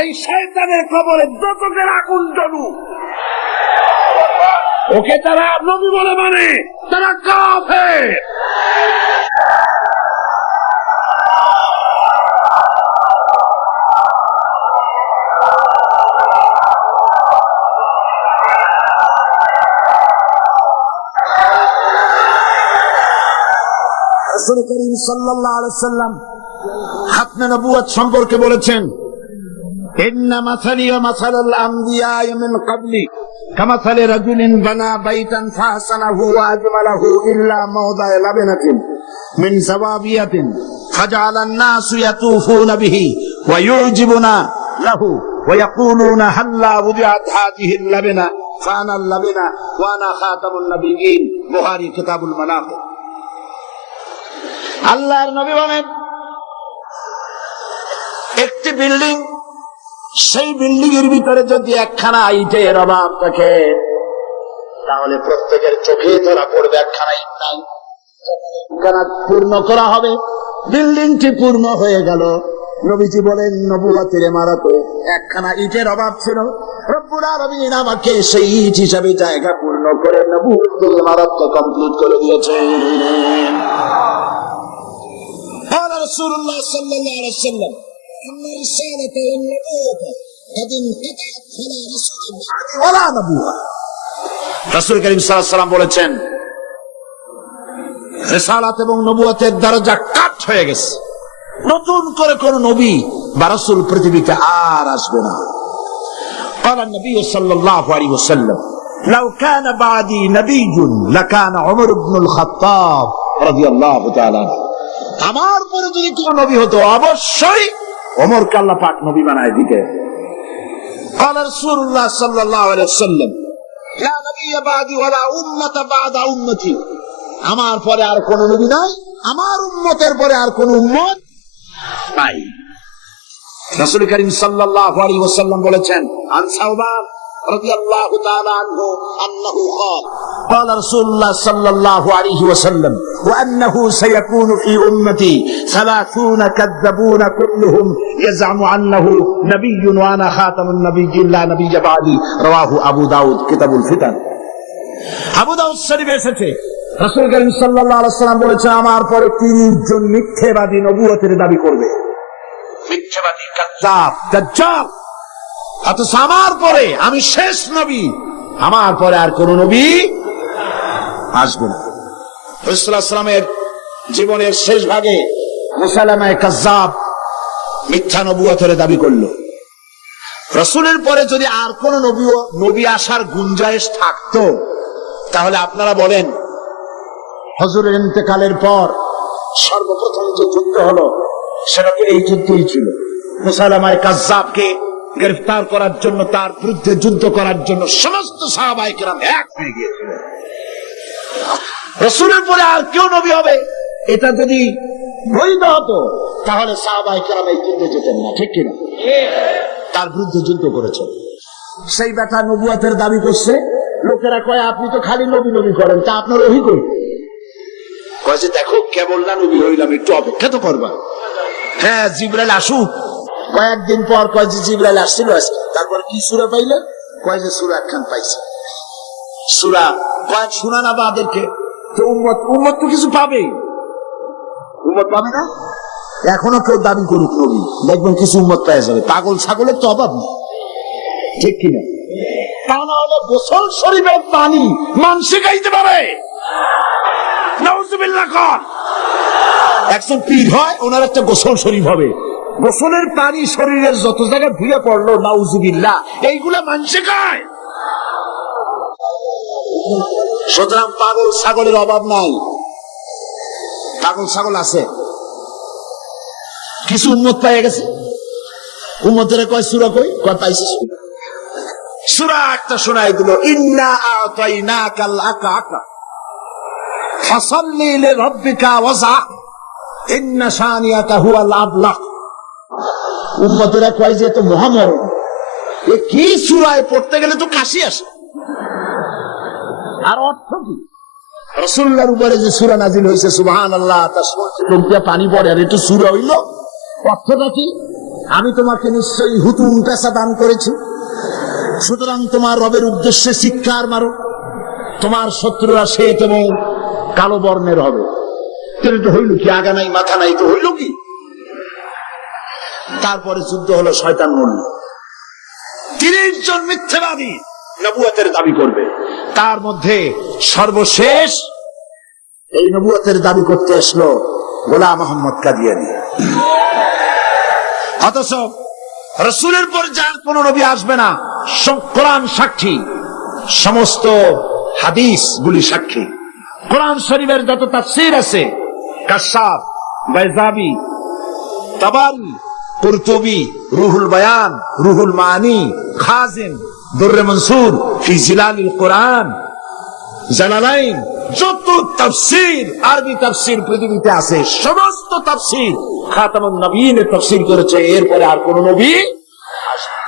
এই শয়তানের কবরে যতদের আগুন জ্বলুক, ওকে তারা নবী বলে মানে, তারা কাফের। রাসূল করিম সাল্লাল্লাহু আলাইহি ওয়াসাল্লাম খাতমে নবুয়ত সম্পর্কে বলেছেন ইন্না মাসালি ওয়া মাসালাল আমবিয়া মিন ক্বাবলি কামাসালি রাজুলিন বানা বাইতান ফাহসানাহু ওয়া আজমালাহু ইল্লা মাওদা'a লাবনাতিন মিন যাওয়াবিয়াতিন ফাজআলান নাসু ইয়াতুফুনা বিহি ওয়া ইউজিবুনা লাহু ওয়া ইয়াকুলুনা হাল্লা wudi'at হাযিহিল লাবনা ফানা লাবিনা ওয়া আনা খাতামুন নবিয়্যিন, বুখারী কিতাবুল মানাকিব। আল্লাহর নবী বলেন, একটি বিল্ডিং, সেই বিল্ডিং এর ভিতরে যদি একখানা ইটের অভাব থাকে, তাহলে প্রত্যেকের চোখে ধরা পড়বে একখানা ইট নাই। একখানা পূর্ণ করা হবে, বিল্ডিংটি পূর্ণ হয়ে গেল। নবীজি বলেন, নবুয়তের ইমারতে একখানা ইটের অভাব ছিল, রব্বুল আলামিন আমাকে সেই ইট হিসাবে জায়গা পূর্ণ করে নবুয়তের ইমারতকে কমপ্লিট করে দিয়েছেন। قال رسول الله صلى الله عليه وسلم إن رسالة النبوة قد انقطعت فلا رسول بعدي ولا نبوة। রাসূল করিম সাল্লাল্লাহু আলাইহি ওয়াসাল্লাম বলেছেন, রিসালাত এবং নবুয়তের দরজা কাট হয়ে গেছে, নতুন করে কোন নবী বা রাসূল পৃথিবীতে আর আসবে না। قال النبي صلى الله عليه وسلم لو كان بعدي نبي لكان عمر بن الخطاب رضي الله تعالى عنه। আমার পরে যদি কোন নবী হতো, অবশ্যই ওমরকে আল্লাহ পাক নবী বানায় দিতেন। قال رسول الله صلى الله عليه وسلم لا نبي بعدي ولا أمة بعد أمتي। আমার পরে আর কোন নবী নাই, আমার উম্মতের পরে আর কোন উম্মত নাই। রাসূল করিম সাল্লাল্লাহু আলাইহি ওয়াসাল্লাম বলেছেন, আন সাওবান রাদিয়াল্লাহু তাআলা আনহু আন্নাহু قال قال رسول الله صلى الله عليه وسلم وأنه سيكون في أمتي 30 كذابون كلهم يزعم أنه نبي وأنا خاتم النبيين لا نبي بعدي। رواه أبو داود كتاب الفتن। আবু দাউদ শরীফে এসেছে, রাসূল করিম সাল্লাল্লাহু আলাইহি ওয়াসাল্লাম বলেছেন, আমার পরে 30 জন মিথ্যাবাদী নবুয়তের দাবি করবে। মিথ্যাবাদী, কাযযাব, দাজ্জাল। অথচ আমার পরে আমি শেষ নবী, আমার পরে আর কোন নবী আসবে না। রাসূল সাল্লাল্লাহু আলাইহি ওয়াসাল্লামের জীবনের শেষ ভাগে মুসাইলামায়ে কাযযাব মিথ্যা নবুয়তের দাবি করলো। রাসূলের পরে যদি আর কোন নবী আসার গুঞ্জাইশ থাকতো, তাহলে আপনারা বলেন, হুজুরের ইন্তেকালের পর সর্বপ্রথম যে যুদ্ধ হলো সেটা তো এই যুদ্ধই ছিল। মুসাইলামায়ে কাযযাবকে গ্রেফতার করার জন্য, তার বিরুদ্ধে যুদ্ধ করার জন্য সমস্ত সাহাবায়ে কেরাম এক হয়ে গিয়েছিল। রাসূলের পরে আর কেউ নবী হবে, এটা যদি বৈধ হতো, তাহলে সাহাবায়ে কেরাম এই যুদ্ধে যেতেন না, ঠিক কিনা? তার বিরুদ্ধে যুদ্ধ করেছে। সেই বেটা নবুয়তের দাবি করছে, লোকেরা কয় আপনি তো খালি নবী নবী করেন, তা আপনার ওহী কই? কয় যে দেখো কেবল না নবী হইলাম, একটু অপেক্ষা তো করবা। হ্যাঁ, জিবরাইল আসুক। কয়েকদিন পর কয় যে জিবরাইল আসছিল আজকে। তারপর কি সূরা পাইলেন? কয় যে সূরা একখান পাইছে। সূরা কয়েক শোনা না বাদেরকে, তো উম্মত তো কিছু পাবে, উম্মত পাবে না। এখনো কেউ দাবি করুক নবী, দেখবেন কিছু উম্মত পেয়ে যাবে। পাগল ছাগলের তো অভাব নেই, ঠিক কিনা? তা না হলে গোসল শরীফের পানি মানসে গাইতে পারে। নাউজুবিল্লাহ কর। একজন পীর হয়, ওনার একটা গোসল শরীফ হবে, গোসলের পানি শরীরের যত জায়গায় ধুয়ে পড়লো, নাউজুবিল্লাহ, এইগুলা মানসে গায়। সুতরাং পাগল ছাগলের অভাব নাই, পাগল ছাগল আছে। কিছু উম্মত পেয়ে গেছে, উম্মতের কয় সূরা কই? কয় পাইছে সূরা একটা শোনাই দিল, ইন্না আতাইনাকাল আকা ফাসাল্লি লিরাব্বিকা ওয়াজা ইন্না শানিয়াকা হুয়াল আবলাহ। উম্মতের কয় যে তো মহামরণ, এ কি সূরায় পড়তে গেলে তো কাশি আসে। আর অর্থ কি? রাসূলুল্লাহর উপরে যে সূরা নাযিল হয়েছে, সুবহানাল্লাহ, তার শুনতে পানি পড়ে, আর একটু সূরা হইল। অর্থটা কি? আমি তোমাকে নিশ্চয়ই হুতুম পেশা দান করেছি, সুতরাং তোমার রবের উদ্দেশ্যে শিক্ষার মারো, তোমার শত্রুরা শ্বেত এবং কালো বর্ণের হবে। তো হইল কি? আগা নাই মাথা নাই, তো হইল কি? তারপরে যুদ্ধ হলো, শয়তান মরল। 30 জন মিথ্যাবাদী নবুয়তের দাবি করবে, তার মধ্যে সর্বশেষ এই নবুয়তের দাবি করতে আসলো গোলাম মোহাম্মদ কাদিয়ানী। অথচ রাসূলের পর যার কোন নবী আসবে না, কোরআন সাক্ষী, সমস্ত হাদিস গুলি সাক্ষী। কোরআন শরীফের যত তাফসীর আছে, কাশাফ, বাইজাবি, তাবারি, কুরতুবী, রুহুল বায়ান, রুহুল মানি, খাজিন, দুররে মনসুর ফি জিলালিল কোরআন, জালালাইন, যত তাফসীর, আরবি তাফসীর পৃথিবীতে আছে সমস্ত তাফসীর খাতামুন নবীনের তাফসীর করেছে। এরপরে আর কোন নবী আসেনি।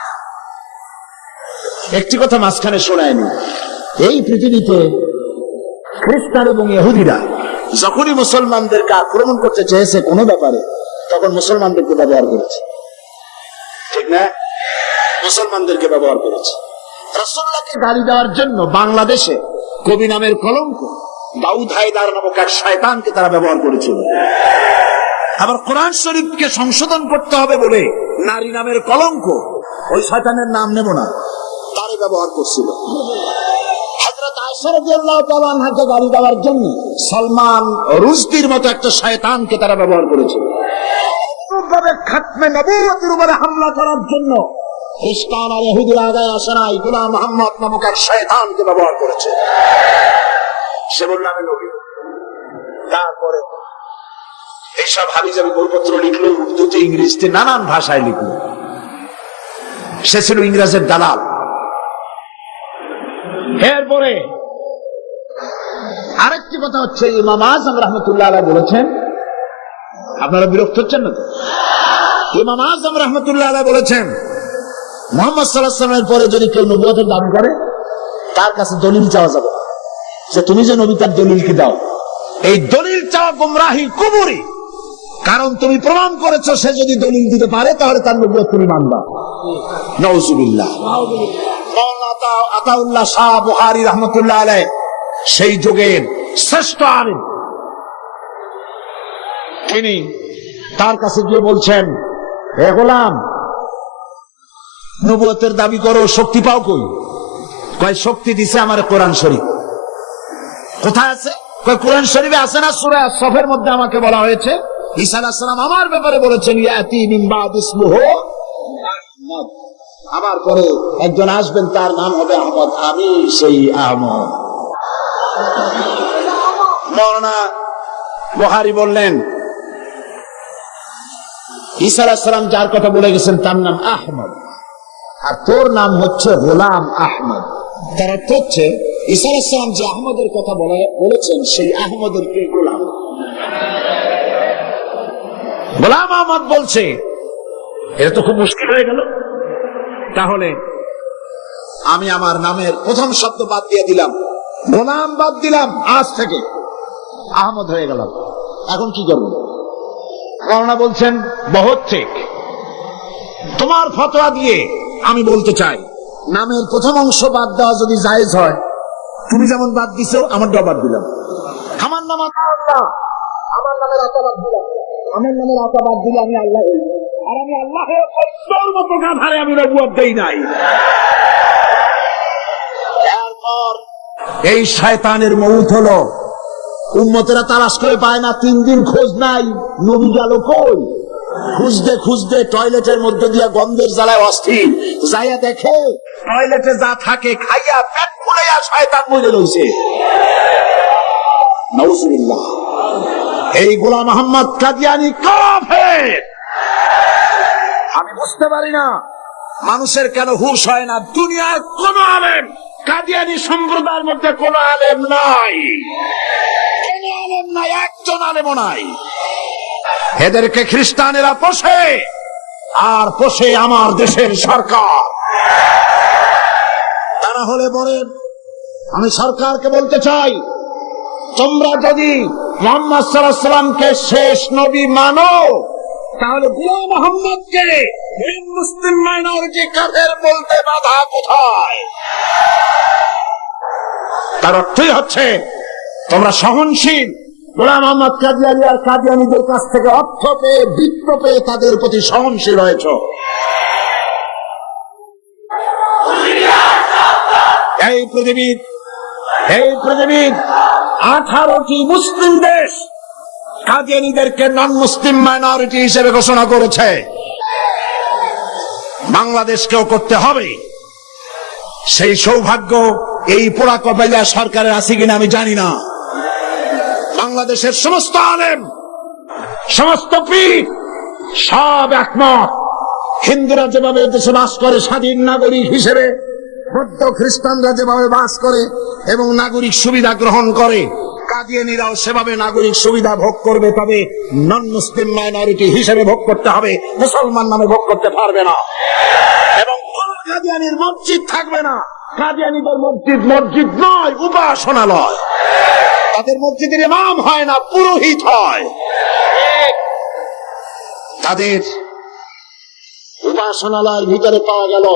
একটি কথা মাঝখানে শোনায়নি, এই পৃথিবীতে খ্রিস্টান এবং ইহুদিরা যখনই মুসলমানদেরকে আক্রমণ করতে চেয়েছে কোনো ব্যাপারে, তখন মুসলমানদেরকে ব্যবহার করেছে। ঠিক না? মুসলমানদেরকে ব্যবহার করেছে। রাসূলুল্লাহকে গালি দেওয়ার জন্য বাংলাদেশে কবি নামের কলঙ্ক দাউদ হায়দার নামক এক শয়তানকে তারা ব্যবহার করেছিল। আবার কোরআন শরীফকে সংশোধন করতে হবে বলে নারী নামের কলঙ্ক, ওই শয়তানের নাম নেব না, তারে ব্যবহার করছিল। হযরত আয়েশা রাদিয়াল্লাহু তাআলা আনহাকে গালি দেওয়ার জন্য সালমান রুশদির মতো একটা শয়তানকে তারা ব্যবহার করেছিল। খাতমে নবুয়তের উপরে হামলা করার জন্য খ্রিস্টান আর ইহুদিরা আগে আসে নাই, গোলাম মুহাম্মদ নামক এক শয়তানকে ব্যবহার করেছে। সে বলল আমি নবী। তারপরে এইসব হাবিজাবি বইপত্র লিখলো, উর্দুতে, ইংরেজিতে, নানান ভাষায় লিখলো। সে ছিল ইংরেজের দালাল। এরপরে আরেকটি কথা হচ্ছে, ইমাম আযম রাহমাতুল্লাহ আলাইহি বলেছেন, আপনারা বিরক্ত হচ্ছেন না তো? ইমাম আযম রাহমাতুল্লাহ আলাইহি বলেছেন, মুহাম্মদ সাল্লাল্লাহু আলাইহি ওয়াসাল্লামের পরে যদি কেউ নবুয়তের দাবি করে, তার কাছে দলিল চাওয়া যাবে যে তুমি যে নবী, তার দলিল কি দাও। এই দলিল চাওয়া গুমরাহি, কুফরি। কারণ তুমি প্রমাণ করেছো সে যদি দলিল দিতে পারে তাহলে তার নবুয়ত তুমি মানবা। নাউজুবিল্লাহ। মাওলানা আতাউল্লাহ শাহ বুখারী রাহমাতুল্লাহ আলাইহি সেই যুগের শ্রেষ্ঠ আলেম, তিনি তার কাছে গিয়ে বলছেন, হে গোলাম, নবুয়তের দাবি করো, শক্তি পাও কই? কয় শক্তি দিছে আমার কোরআন শরীফ। কোথায় আছে? কয় কোরআন শরীফে আছে না, সূরা সফের মধ্যে আমাকে বলা হয়েছে ঈসা আলাইহিস সালাম আমার ব্যাপারে বলেছেন, ইয়াতি মিন বাদ ইসমুহু আহমদ, আমার পরে একজন আসবেন তার নাম হবে আহমদ, আমি সেই আহমদ। মাওলানা বুখারী বললেন, ঈসা আলাইহিস সালাম যার কথা বলে গেছেন তার নাম আহমদ, আর তোর নাম হচ্ছে গোলাম আহমদ। তার অর্থ হচ্ছে ঈসা আলাইহিস সালাম যে আহমদের কথা বলেছেন সেই আহমদের কে? গোলাম। গোলাম আহমদ বলছে, এটা তো খুব মুশকিল হয়ে গেল। তাহলে আমি আমার নামের প্রথম শব্দ বাদ দিয়ে দিলাম, গোলাম বাদ দিলাম, আজ থেকে আহমদ হয়ে গেলাম। এখন কি করব? মাওলানা বলছেন, বহুত ঠিক। তোমার ফতোয়া দিয়ে আমি বলতে চাই, নামের প্রথম অংশ বাদ দেওয়া যদি জায়েজ হয়, তুমি যেমন বাদ দিছো আমারটাও বাদ দিলাম। আমার নাম আল্লাহ, আমার নামের আতা বাদ দিলাম, আমার নামের আতা বাদ দিলে আমি আল্লাহ হই, আর আমি আল্লাহ সত্যর মতো গাধারে আমি নবুয়ত দেই নাই। এরপর এই শয়তানের মউত হলো, উম্মতেরা তালাশ করে পায় না, 3 দিন খোঁজ নাই, নবী গেল কই? খুঁজতে খুঁজতে টয়লেটের মধ্যে দিয়ে গন্ধের জ্বালায় অস্থির, যাইয়া দেখে টয়লেটে যা থাকে খাইয়া পেট ফুলাইয়া শয়তান মরে রইছে। নাউজুবিল্লাহ। এই গোলাম মুহাম্মদ কাদিয়ানী কাফের। আমি বুঝতে পারি না মানুষের কেন হুঁশ হয় না। দুনিয়ার কোন আলেম, কাদিয়ানী সম্প্রদায়ের মধ্যে কোন আলেম নাই, কোন আলেম নাই, একজন আলেমও নাই। এদেরকে খ্রিস্টানেরা পোষে, আর পোষে আমার দেশের সরকার। তারা হলে বলেন, আমি সরকারকে বলতে চাই, তোমরা যদি মুহাম্মদ সাল্লাল্লাহু আলাইহি ওয়াসাল্লামকে শেষ নবী মানো, তাহলে গোলাম মুহাম্মদকে মুসলিম মাইনরিটি কাফের বলতে বাধা কোথায়? তার অর্থই হচ্ছে তোমরা সহনশীল, গোলাম মুহাম্মদ কাদিয়ানী আর কাদিয়ানীদের কাছ থেকে অর্থ পেয়ে, বিত্ত পেয়ে তাদের প্রতি সহনশীল হয়েছ। এই পৃথিবীর 18টি মুসলিম দেশ কাদিয়ানীদেরকে নন মুসলিম মাইনরিটি হিসেবে ঘোষণা করেছে। বাংলাদেশকেও করতে হবে। সেই সৌভাগ্য এই পোড়া কপাইলা সরকারের আছে কিনা আমি জানি না। বাংলাদেশের সমস্ত আলেম, সমস্ত পীর সব একমত হিন্দুরা যেভাবে দেশে বাস করে স্বাধীন নাগরিক হিসেবে, বৌদ্ধ খ্রিস্টানরা যেভাবে বাস করে এবং নাগরিক সুবিধা গ্রহণ করে, কাদিয়ানীরাও সেভাবে নাগরিক সুবিধা ভোগ করবে। তবে নন মুসলিম মাইনরিটি হিসেবে ভোগ করতে হবে, মুসলমান নামে ভোগ করতে পারবে না। এবং কোন কাদিয়ানীর মসজিদ থাকবে না। কাদিয়ানীদের মসজিদ মসজিদ নয়, উপাসনালয়। তাদের মসজিদের ইমাম হয় না, পুরোহিত হয়। তাদের উপাসনালয়ের ভিতরে পাওয়া গেল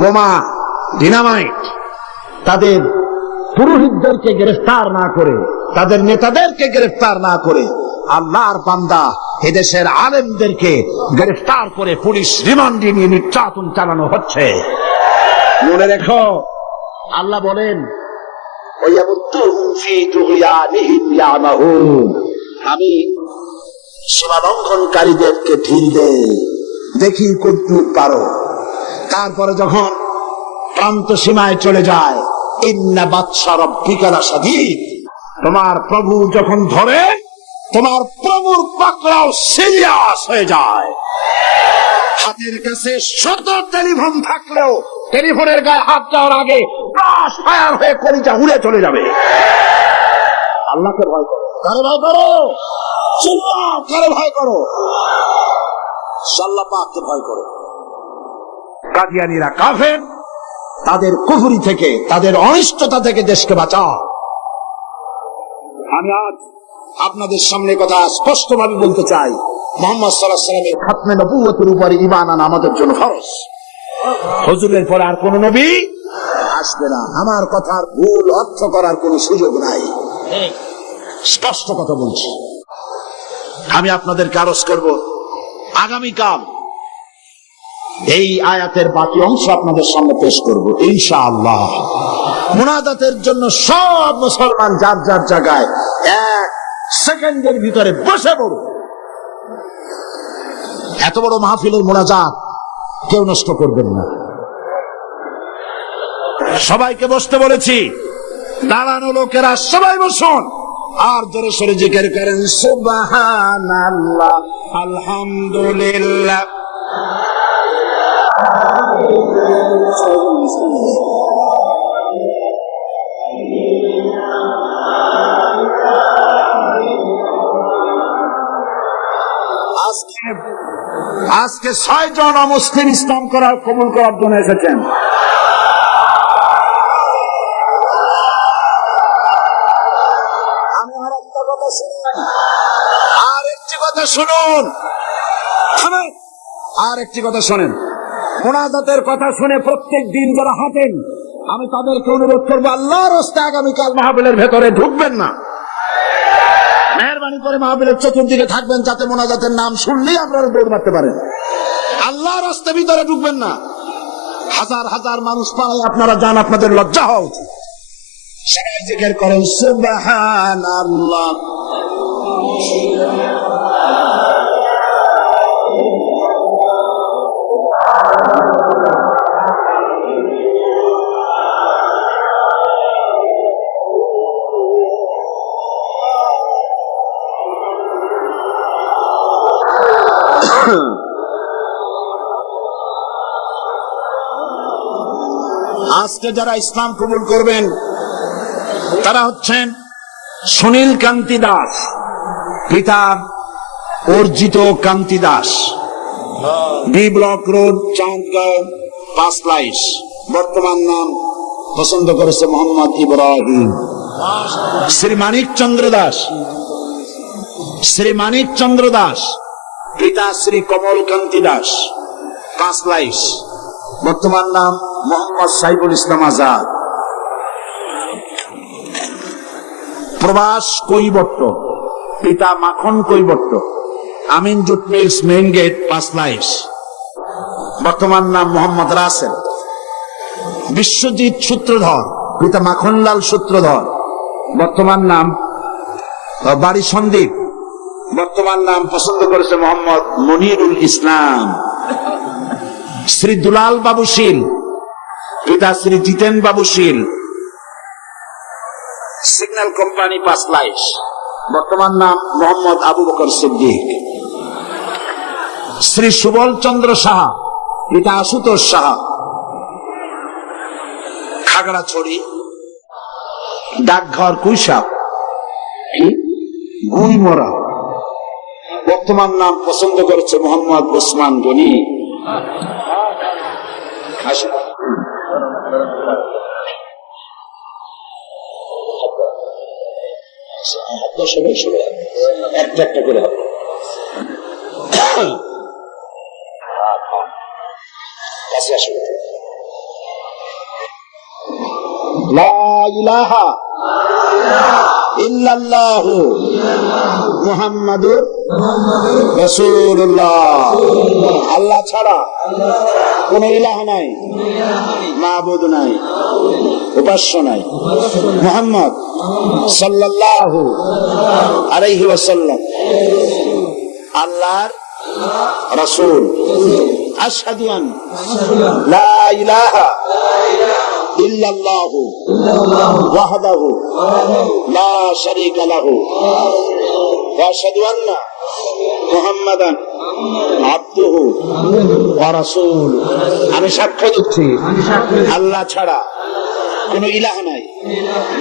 বোমা, ডিনামাইট। তাদের পুরোহিতদেরকে গ্রেফতার না করে, তাদের নেতাদেরকে গ্রেফতার না করে আল্লাহর বান্দা এদেশের আলেমদেরকে গ্রেফতার করে পুলিশ রিমান্ডে নিয়ে নির্যাতন চালানো হচ্ছে। মনে রেখো, আল্লাহ বলেন আমি সীমা লঙ্ঘনকারীদেরকে ঢিল দেই, দেখি কতটুকু পারো। তারপরে যখন প্রান্ত সীমায় চলে যায়, ইন্না বাদশা রাব্বিকা লাশাদীদ, তোমার প্রভু যখন ধরে, তোমার প্রভুর পাকড়াও সিরিয়াস হয়ে যায়। হাতের কাছে শত টেলিফোন থাকলেও টেলিফোনের গায়ে হাত যাওয়ার আগে ব্রাশ ফায়ার হয়ে কলিজা উড়ে চলে যাবে। আল্লাহকে ভয় করো, কারে ভয় করো? কারে ভয় করো? আল্লাহ পাককে ভয় করো। কাদিয়ানীরা কাফের, তাদের কুফরি থেকে, তাদের অনিষ্টতা থেকে দেশকে বাঁচাও। আমি আজ আপনাদের সামনে কথা স্পষ্টভাবে বলতে চাই, মুহাম্মদ সাল্লাল্লাহু আলাইহি ওয়াসাল্লামের খাতমে নবুয়তের উপরে ঈমান আনা আমাদের জন্য ফরজ। হুজুরের পরে আর কোন নবী আসবে না। আমার কথার ভুল অর্থ করার কোন সুযোগ নাই, স্পষ্ট কথা বলছি। আমি আপনাদেরকে আরজ করব, আগামীকাল এই আয়াতের বাকি অংশ আপনাদের সামনে পেশ করব ইনশাআল্লাহ। মুনাজাতের জন্য সব মুসলমান যার যার জায়গায় 1 সেকেন্ডের ভিতরে বসে পড়ুন। এত বড় মাহফিলের মুনাজাত কেউ নষ্ট করবেন না। সবাইকে বসতে বলেছি, দাঁড়ানো লোকেরা সবাই বসুন আর জোরে সোরে জিকির করেন সুবহানাল্লাহ, আলহামদুলিল্লাহ। আজকে 6 জন অমুসলিম ইসলাম কবুল করার জন্য এসেছেন। আমি আর একটি কথা শুনুন, আর একটি কথা শোনেন। মুনাজাতের কথা শুনে প্রত্যেক দিন যারা হাঁটেন, আমি তাদেরকে অনুরোধ করবো, আল্লাহর রাস্তায় আগামীকাল মাহফিলের ভেতরে ঢুকবেন না। মেহরবানি করে মাহফিলের চতুর্দিকে থাকবেন, যাতে মুনাজাতের নাম শুনলেই আপনারা দৌড় মারতে পারেন। আল্লাহর রাস্তার ভিতরে ঢুকবেন না। হাজার হাজার মানুষ পাড়ায় আপনারা যান, আপনাদের লজ্জা হওয়া উচিত। সবাই জিকির করেন সুবহানাল্লাহ। আজকে যারা ইসলাম কবুল করবেন তারা হচ্ছেন সুনীল কান্তি দাস, পিতা অর্জিত Kanti Das, B block road, Chandgaon, 5 লাইশ। বর্তমান নাম পছন্দ করেছে মোহাম্মদ ইব্রাহিম। শ্রী মানিক চন্দ্র দাস, শ্রী মানিক চন্দ্র দাস, পিতা শ্রী কমল কান্তি দাস, 5 লাইশ। বর্তমান নাম মোহাম্মদ সাইফুল ইসলাম আজাদ। প্রবাস কৈবর্ত, পিতা মাখন কৈবর্ত, আমিন জুট মিলস, মেইন গেট, 5 লাইশ। বর্তমান নাম মোহাম্মদ রাসেল। বিশ্বজিৎ সূত্রধর, পিতা মাখনলাল সূত্রধর, বর্তমান নাম বাড়ি সন্দীপ। বর্তমান নাম পছন্দ করেছে মোহাম্মদ মনিরুল ইসলাম। শ্রী দুলাল বাবু শীল, পিতা শ্রী জিতেন বাবু শীল, সিগন্যাল কোম্পানি, 5 লাইশ। বর্তমান নাম মোহাম্মদ আবু বকর সিদ্দিক। শ্রী সুবল চন্দ্র সাহা, এটা আশুতোষ সাহা, খাগড়াছড়ি, ডাকঘর, কুইসাপ, গুলমরা। বর্তমান নাম পছন্দ করেছে মোহাম্মদ ওসমান গনি। একটা একটা করে হবে। লা ইলাহা ইল্লাল্লাহু মুহাম্মাদুর রাসূলুল্লাহ। আল্লাহ ছাড়া কোন ইলাহ নাই, মাবুদ নাই, উপাস্য নাই। মুহাম্মদ সাল্লাল্লাহু আলাইহি ওয়াসাল্লাম আল্লাহর রাসূল। আশহাদু আন লা ইলাহা ইল্লাল্লাহু ওয়াহদাহু লা শারীকা লাহু ওয়া আশহাদু আন্না মুহাম্মাদান আবদুহু ওয়া রাসূলুহু। আমি সাক্ষ্য দিচ্ছি আল্লাহ ছাড়া কোন ইলাহ নাই,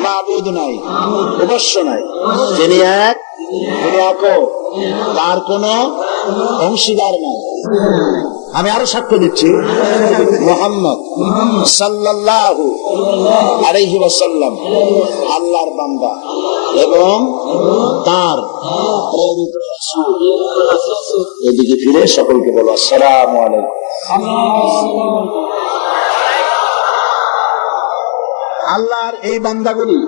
মাবুদ নাই, উপাস্য নাই। যিনি এক, তিনি একক, তার কোন অংশীদার নাই। আমি আরো সাক্ষ্য দিচ্ছি মুহাম্মদ সাল্লাল্লাহু আলাইহি ওয়াসাল্লাম আল্লাহর বান্দা এবং তার প্রেরিত রাসূল। এদিকে ফিরে সকলকে বলো আসসালামু আলাইকুম। আল্লাহর এই বান্দাগুলি,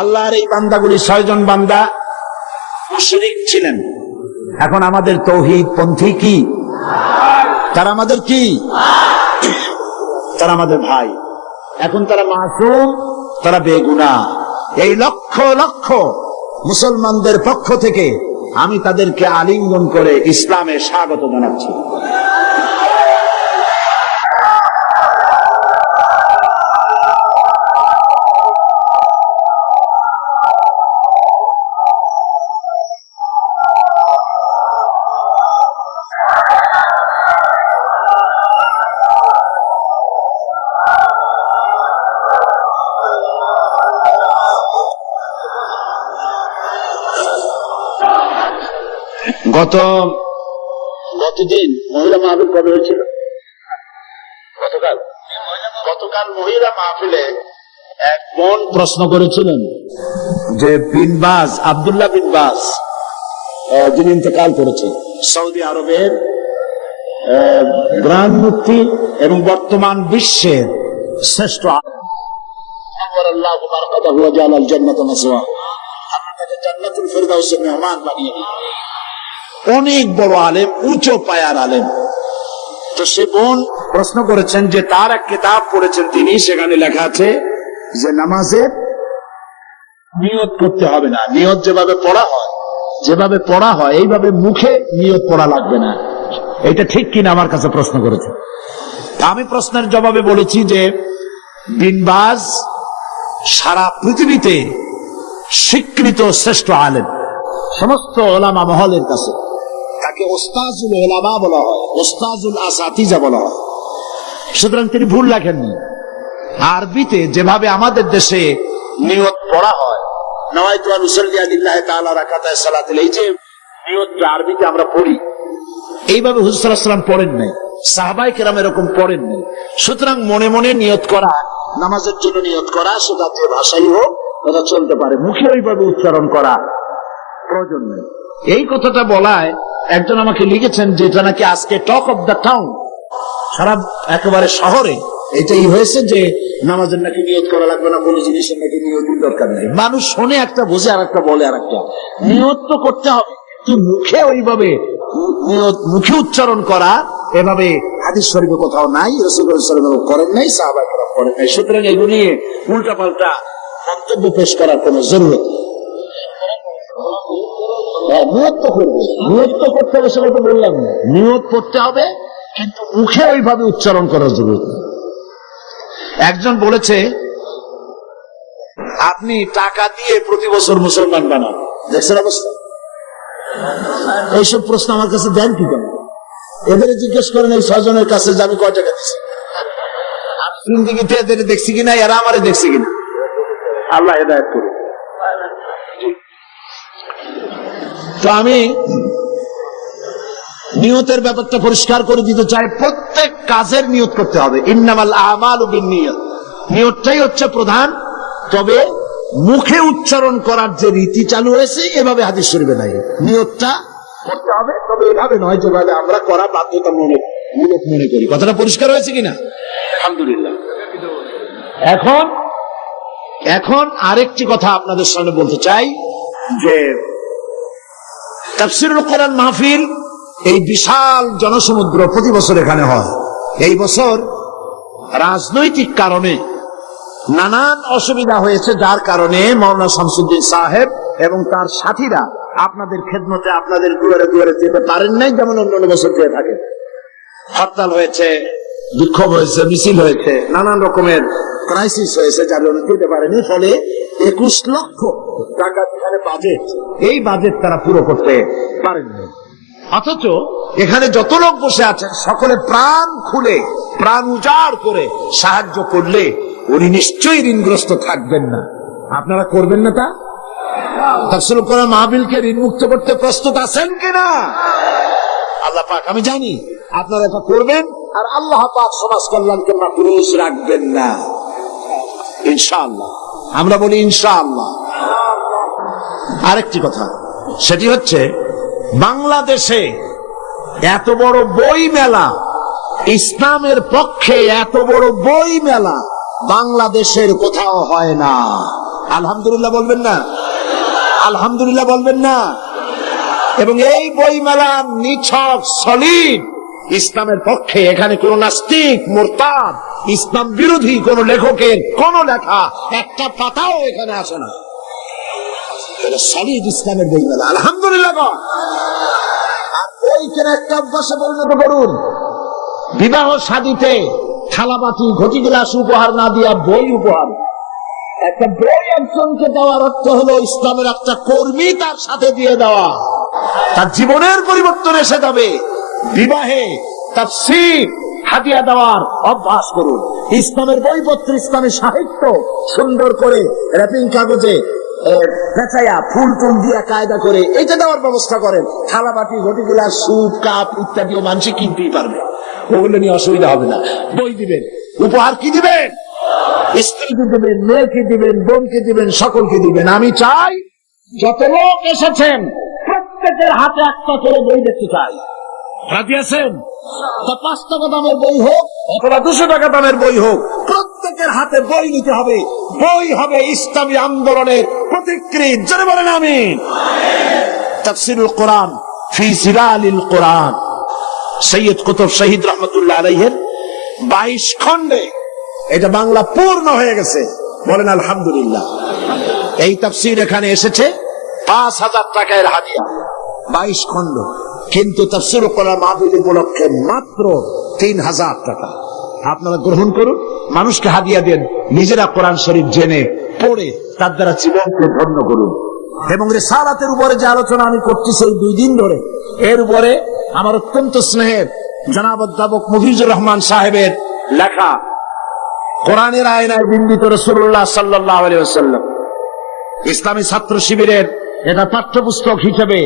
আল্লাহর এই বান্দাগুলি 6 জন বান্দা মুশরিক ছিলেন। এখন আমাদের তৌহিদ পন্থী কি? তারা আমাদের কি? তারা আমাদের ভাই। এখন তারা মাসুম, তারা বেগুনাহ। এই লক্ষ লক্ষ মুসলমানদের পক্ষ থেকে আমি তাদেরকে আলিঙ্গন করে ইসলামে স্বাগত জানাচ্ছি। গতদিন মহিলা মাহফিল কবে হয়েছিল? গতকাল মহিলা মাহফিলে এক বোন প্রশ্ন করেছিলেন যে বিন বাজ, আব্দুল্লাহ বিন বাজ, যিনি ইন্তেকাল করেছেন, সৌদি আরবের গ্রান্ড মুফতি এবং বর্তমান বিশ্বের শ্রেষ্ঠ মেহমান বানিয়ে অনেক বড় আলেম, উঁচু পায়ার আলেম। তো সে বোন প্রশ্ন করেছেন যে তার এক কিতাব পড়েছেন তিনি, সেখানে লেখা আছে যে নামাজের নিয়ত করতে হবে না, নিয়ত যেভাবে পড়া হয় এইভাবে মুখে নিয়ত পড়া লাগবে না। এটা ঠিক কিনা আমার কাছে প্রশ্ন করেছে। আমি প্রশ্নের জবাবে বলেছি যে বিন বাজ সারা পৃথিবীতে স্বীকৃত শ্রেষ্ঠ আলেম, সমস্ত ওলামা মহলের কাছে তাকে ওস্তাজুল ওলামা বলা হয়, ওস্তাজুল আসাতিজা বলা হয়। সুতরাং তিনি ভুল লেখেননি। আরবিতে যেভাবে আমাদের দেশে নিয়ত পড়া হয়, নওয়াইতু আন উসাল্লি লিল্লাহি তাআলা রাকাতায় সালাতুল, এই যে নিয়তটা আরবিতে আমরা পড়ি, এইভাবে হুজুর সাল্লাল্লাহু আলাইহি ওয়াসাল্লাম পড়েন নাই, সাহাবায়ে কেরাম এরকম পড়েন নাই। সুতরাং মনে মনে নিয়ত করা, নামাজের জন্য নিয়ত করা, সেটা যে ভাষাই হোক ওটা চলতে পারে, মুখে ওইভাবে উচ্চারণ করা প্রয়োজন নেই। এই কথাটা বলায় একজন আমাকে লিখেছেন যে এটা নাকি আজকে টক অফ দ্য টাউন, সারা একেবারে শহরে এটাই হয়েছে যে নামাজের নাকি নিয়ত করা লাগবে না, কোনো জিনিসের নাকি নিয়তের দরকার নেই। মানুষ শোনে একটা, বোঝে আর একটা, বলে আর একটা। নিয়ত তো করতে হবে, কিন্তু মুখে ওইভাবে নিয়ত, মুখে উচ্চারণ করা এভাবে হাদিস শরীফে কোথাও নাই, রাসূলুল্লাহ সাল্লাল্লাহু আলাইহি ওয়াসাল্লাম করেন নাই, সাহাবায়ে কেরাম করেন নাই। সুতরাং এগুলো নিয়ে উল্টা পাল্টা মন্তব্য পেশ করার কোনো জরুরত নেই। নিয়ত তো করবে, নিয়ত তো করতে হবে, সেটা তো বললাম না। নিয়ত করতে হবে, কিন্তু মুখে ওইভাবে উচ্চারণ করার জরুরত নেই। একজন বলেছে আপনি টাকা দিয়ে প্রতি বছর মুসলমান বানান, দেখছেন অবস্থা? এইসব প্রশ্ন আমার কাছে দেন কি কেন? এদের জিজ্ঞেস করেন এই 6 জনের কাছে যে আমি কয় টাকা দিচ্ছি, জিন্দিগিতে এদের দেখছি কিনা, এরা আমারে দেখছি কিনা। আল্লাহ হেদায়েত করুন। তো আমি নিয়তের ব্যাপারটা পরিষ্কার করে দিতে চাই। প্রত্যেক কাজের নিয়ত করতে হবে। ইন্নামাল আমালু বিন্নিয়াত, নিয়তটাই হচ্ছে প্রধান। তবে মুখে উচ্চারণ করার যে রীতি চালু হয়েছে এভাবে হাদিস শরীফে নাই। নিয়তটা করতে হবে, তবে এভাবে নয় যেভাবে আমরা করা বাধ্যতামূলক মনে করি। কথাটা পরিষ্কার হয়েছে কিনা? আলহামদুলিল্লাহ। এখন আরেকটি কথা আপনাদের সামনে বলতে চাই যে তাফসীরুল কোরআন মাহফিল এই বিশাল জনসমুদ্র প্রতি বছর এখানে হয়। এই বছর রাজনৈতিক কারণে নানান অসুবিধা হয়েছে, যার কারণে মাওলানা শামসুদ্দিন সাহেব এবং তার সাথীরা আপনাদের খেদমতে আপনাদের দুয়ারে দুয়ারে যেতে পারেন নাই, যেমন অন্যান্য বছর যেয়ে থাকে। হরতাল হয়েছে, বিক্ষোভ হয়েছে, মিছিল হয়েছে, নানান রকমের ক্রাইসিস হয়েছে, যার জন্য যেতে পারেনি। ফলে 21 লক্ষ টাকা যেখানে বাজেট, এই বাজেট তারা পুরো করতে পারেননি। অথচ এখানে যত লোক বসে আছেন সকলে প্রাণ খুলে প্রাণ উজাড় করে সাহায্য করলে উনি নিশ্চয়ই ঋণগ্রস্ত থাকবেন না। আপনারা করবেন না তা? তাফসীরুল কোরআন মাহফিলকে ঋণমুক্ত করতে প্রস্তুত আছেন কিনা? আল্লাহ পাক, আমি জানি আপনারা এটা করবেন, আর আল্লাহ পাক সমাজ কল্যাণকে মাকরুস রাখবেন না ইনশাআল্লাহ। আমরা বলি ইনশাআল্লাহ। আরেকটি কথা, সেটি হচ্ছে বাংলাদেশে এত বড় বই মেলা, ইসলামের পক্ষে এত বড় বই মেলা বাংলাদেশের কোথাও হয় না। আলহামদুলিল্লাহ বলবেন না? আলহামদুলিল্লাহ বলবেন না? এবং এই বই মেলা নিছক সলিড ইসলামের পক্ষে। এখানে কোন নাস্তিক, মুরতাদ, ইসলাম বিরোধী কোন লেখকের কোন লেখা একটা পাতাও এখানে আসে না। সলিড ইসলামের বই মেলা, আলহামদুলিল্লাহ। আর বই কেনা একটা অভ্যাসে পরিণত করুন। বিবাহ শাদীতে থালাবাটি, ঘটি গ্লাস উপহার না দিয়া বই উপহার। একটা বই একজনকে দেওয়ার অর্থ হলো ইসলামের একটা কর্মী তার সাথে দিয়ে দেওয়া, তার জীবনের পরিবর্তন এসে যাবে। বিবাহে তাফসীর হাদিয়া দেওয়ার অভ্যাস করুন। ইসলামের বইপত্র, ইসলামের সাহিত্য সুন্দর করে র্যাপিং কাগজে পেঁচাইয়া ফুল টুল দিয়া কায়দা করে এটা দেওয়ার ব্যবস্থা করেন। থালাবাটি, ঘটি গ্লাস, স্যুপ, কাপ ইত্যাদিও মানুষ কিনতেই পারবে, ওগুলো নিয়ে অসুবিধা হবে না। বই দিবেন, উপহার কি দিবেন? স্ত্রীকে দিবেন, মেয়েকে দিবেন, বোনকে দিবেন, সকলকে দিবেন। আমি চাই যত লোক এসেছেন প্রত্যেকের হাতে একটা করে বই দেখতে চাই। রাজি আছেন? তা 5 টাকা দামের বই হোক অথবা 200 টাকা দামের বই হোক, প্রত্যেকের হাতে বই নিতে হবে। বই হবে ইসলামী আন্দোলনের প্রতিকৃত। জোরে বলেন আমিন। তাফসীরুল কোরআন ফি জিলালিল কোরআন, সৈয়দ কুতুব শহীদ রহমতুল্লাহ আলাইহির 22 খণ্ডে এটা বাংলা পূর্ণ হয়ে গেছে। বলেন আলহামদুলিল্লাহ। এই তাফসীর এখানে এসেছে 5000 টাকার হাদিয়া, 22 খণ্ড। কিন্তু তাফসীরুল কোরআন মাহফিল উপলক্ষে মাত্র 3000 টাকা। আপনারা গ্রহণ করুন, মানুষকে হাদিয়া দেন, নিজেরা কোরআন শরীফ জেনে পড়ে তার দ্বারা জীবনকে ধন্য করুন। এবং রিসালাতের উপরে যে আলোচনা আমি করতেছি এই 2 দিন ধরে, এর উপরে আমার অত্যন্ত স্নেহের জনাব অধ্যাপক মফিজুর রহমান সাহেবের লেখা কোরআনের আয়নায় বিম্বিত রাসূলুল্লাহ সাল্লাল্লাহু আলাইহি ওয়াসাল্লাম ইসলামী ছাত্র শিবিরের এটা পাঠ্যপুস্তক হিসেবে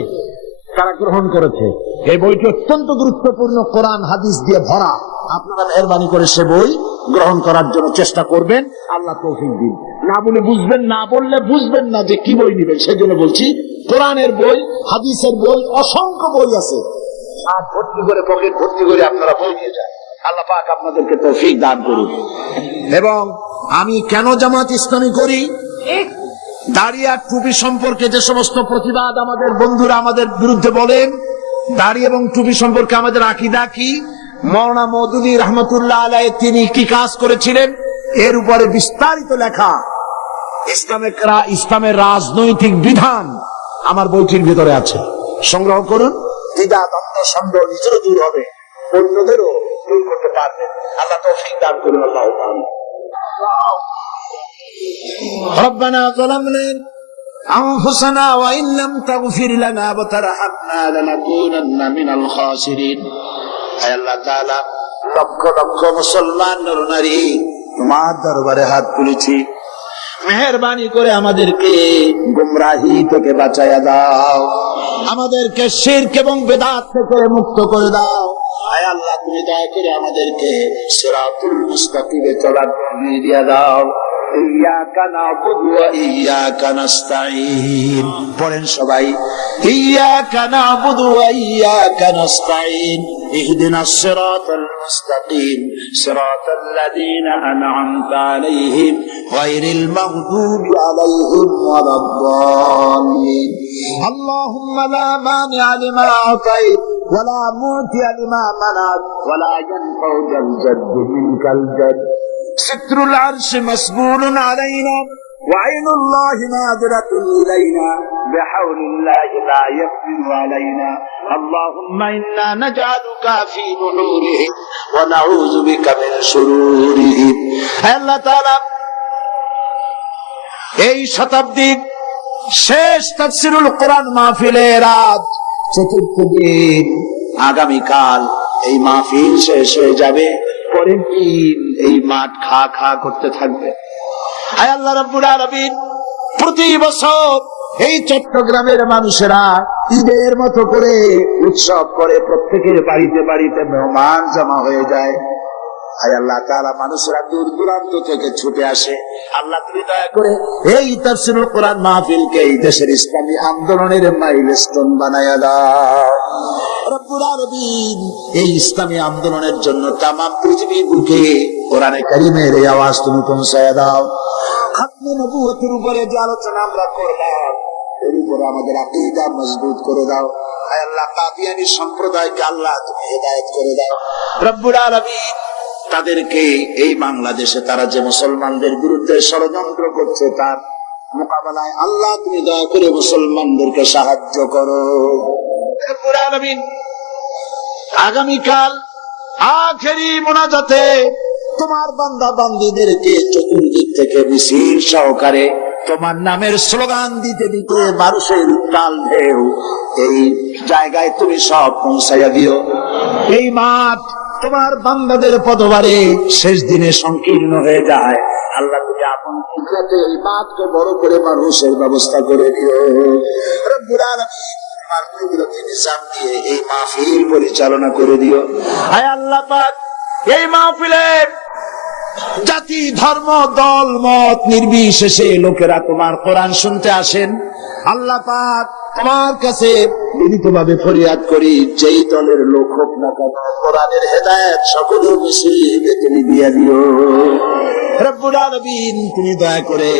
তারা গ্রহণ করেছে। এই বইটি অত্যন্ত গুরুত্বপূর্ণ, কোরআন হাদিস দিয়ে ভরা। আপনারা মেহেরবানি করে সে বই গ্রহণ করার জন্য চেষ্টা করবেন। আল্লাহ তৌফিক দিন। না বলে বুঝবেন, না বললে বুঝবেন না যে কি বই নেবেন। সেজন্য বলছি, কোরআনের বই, হাদিসের বই, অসংখ্য বই আছে। আর ভর্তি করে, পকেট ভর্তি করে আপনারা বই নিয়ে যান। আল্লাহ পাক আপনাদেরকে তৌফিক দান করুন। এবং আমি কেন জামাত ইসলামী করি, দাড়ি আর টুপি সম্পর্কে যে সমস্ত প্রতিবাদ আমাদের বন্ধুরা আমাদের বিরুদ্ধে বলেন, দাড়ি এবং টুপি সম্পর্কে আমাদের আকীদা কি, মাওলানা মওদুদী রহমতুল্লাহ আলাইহি তিনি কি কাজ করেছিলেন, এর উপরে বিস্তারিত লেখা ইসলামের রাজনৈতিক বিধান আমার বইটির ভিতরে আছে। সংগ্রহ করুন। দ্বিধা, দ্বন্দ্ব, সন্দেহ নিজেরও দূর হবে, অন্যদেরও দূর করতে পারবেন। আল্লাহ তৌফিক দান করুন। আল্লাহ আমিন। ربنا ظلمنا أنفسنا وإن لم تغفر لنا وترحمنا لنكونن من الخاسرين হায় আল্লাহ তাআলা, লক্ষ লক্ষ মুসলমান নরনারী তোমার দরবারে হাত তুলেছি, মেহেরবানি করে আমাদেরকে গুমরাহি থেকে বাঁচাইয়া দাও, আমাদেরকে শিরক এবং বিদআত থেকে মুক্ত করে দাও। হায় আল্লাহ, তুমি দয়া করে আমাদেরকে সিরাতুল মুস্তাকিমে চলার তৌফিক দিয়ে দাও। ইয়াকা নাবুদু ওয়া ইয়াকা নাস্তাঈন। পড়েন সবাই, ইয়াকা নাবুদু ওয়া ইয়াকা নাস্তাঈন, ইহদিনাস সিরাতাল মুস্তাকিম, সিরাতাল লাযীনা আন'আমতা আলাইহিম গায়রিল মাগদুবি আলাইহিম ওয়ালাদ দাল্লিন। আল্লাহুম্মা লা মানি'a লিমা আ'তাইত ওয়া লা মু'তি'a লিমা মানা'ত ওয়া লা ইয়ানফা'ু যাল জাদ্দু মিনকাল জাদ। ستر العرش مسبول علينا وعين الله ناظرة إلينا بحول الله لا يقدر علينا اللهم إنا نجعلك في نحورهم ونعوذ بك من شرورهم। আল্লাহ তাআলা, এই শতাব্দীর শেষ তাফসীরুল কোরআন মাহফিলের আজ চতুর্থ দিন, আগামীকাল এই মাহফিল শেষ হয়ে যাবে, পরের দিন এই মাঠ খা খা করতে থাকবে। হায় আল্লাহ রাব্বুল আলামিন, প্রতি বছর এই চট্টগ্রামের মানুষেরা ঈদের মতো করে উৎসব করে, প্রত্যেকের বাড়িতে বাড়িতে মেহমান জমা হয়ে যায়। হায় আল্লাহ তাআলা, মানুষেরা দূর দূরান্ত থেকে ছুটে আসে। আল্লাহ তুমি দয়া করে এই তাফসীরুল কোরআন মাহফিলকে এই দেশের ইসলামী আন্দোলনের মাইলস্টোন বানায়া দাও রব্বুল আলামিন। এই ইসলামী আন্দোলনের জন্য তামাম পৃথিবীর বুকে কোরআনে কারীমের এই আওয়াজ তুমি পৌঁছায়া দাও। খাতমে নবুয়তের উপরে যে আলোচনা আমরা করলাম, এর উপরে আমাদের আকীদা মজবুত করে দাও। হায় আল্লাহ, কাদিয়ানী সম্প্রদায়কে আল্লাহ তুমি হেদায়েত করে দাও রব্বুল আলামিন। তাদেরকে এই বাংলাদেশে তারা যে মুসলমানদের বিরুদ্ধে ষড়যন্ত্র করছে, তার মোকাবেলায় আল্লাহ তুমি দয়া করে মুসলমানদেরকে সাহায্য করো রব্বুল আলামিন। আগামীকাল আখেরি মোনাজাতে তোমার বান্দা বান্দীদেরকে চতুর্দিক থেকে মিছিল সহকারে তোমার নামের স্লোগান দিতে দিতে মানুষের উত্তাল ঢেউ এই জায়গায় তুমি সব পৌঁছাইয়া দিও। এই মাঠ তোমার বান্দাদের পদবারে শেষ দিনে সংকীর্ণ হয়ে যায়। আল্লাহ তুমি আপন কুদরতে এই মাঠকে বড় করে মানুষের ব্যবস্থা করে দিও রব্বুল আলামিন। তোমার কুদরতি নিজাম দিয়ে এই মাহফিল পরিচালনা করে দিও। হায় আল্লাহ পাক, এই মাহফিলে জাতি ধর্ম দল মত নির্বিশেষে লোকেরা তোমার কোরআন শুনতে আসেন। আল্লাহ পাক, তোমার কাছে বিনীতভাবে ফরিয়াদ করি, যেই দলের লোক হোক না কেন, কোরআনের হেদায়েত সকলের নসিবে তুমি দিয়ে দিও রব্বুল আলামিন। তুমি দয়া করে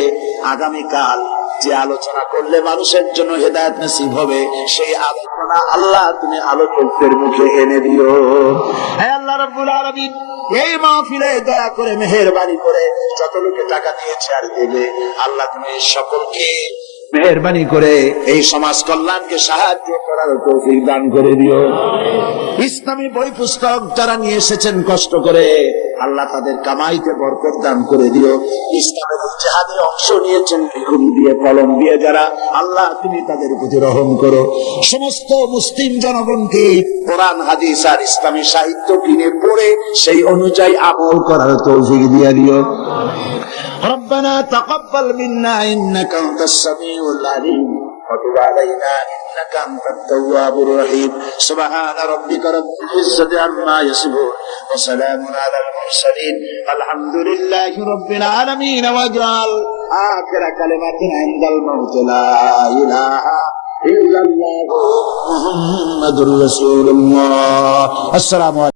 আগামীকাল যে আলোচনা করলে মানুষের জন্য হেদায়েত নসিব হবে, সেই আলোচনা আল্লাহ তুমি আলোচকদের মুখে এনে দিও। হে আল্লাহ রাব্বুল আলামিন, এই মাহফিলে দয়া করে মেহেরবানি করে যত লোকে টাকা দিয়েছে আর দেবে, আল্লাহ তুমি সকলকে মেহেরবানি করে এই সমাজ কল্যাণকে সাহায্য করার তৌফিক দান করে দিও। ইসলামী বই পুস্তক যারা নিয়ে এসেছেন কষ্ট করে, আল্লাহ তাদের কামাইতে বরকত দান করে দিও। ইসলামের জিহাদে অংশ নিয়েছেন লিখুন দিয়ে কলম দিয়ে যারা, আল্লাহ তুমি তাদের প্রতি রহম করো। সমস্ত মুসলিম জনগণকে কোরআন হাদিস আর ইসলামী সাহিত্য কিনে পড়ে সেই অনুযায়ী আমল করার তৌফিক দিয়ে দিও। ربنا تقبل منا إنك أنت السميع العليم وتب علينا إنك أنت التواب الرحيم سبحان ربك رب العزة عما يصفون وسلام على المرسلين الحمد لله رب العالمين واجعل آخر كلمة عند الموت لا إله إلا الله محمد رسول الله. السلام عليكم.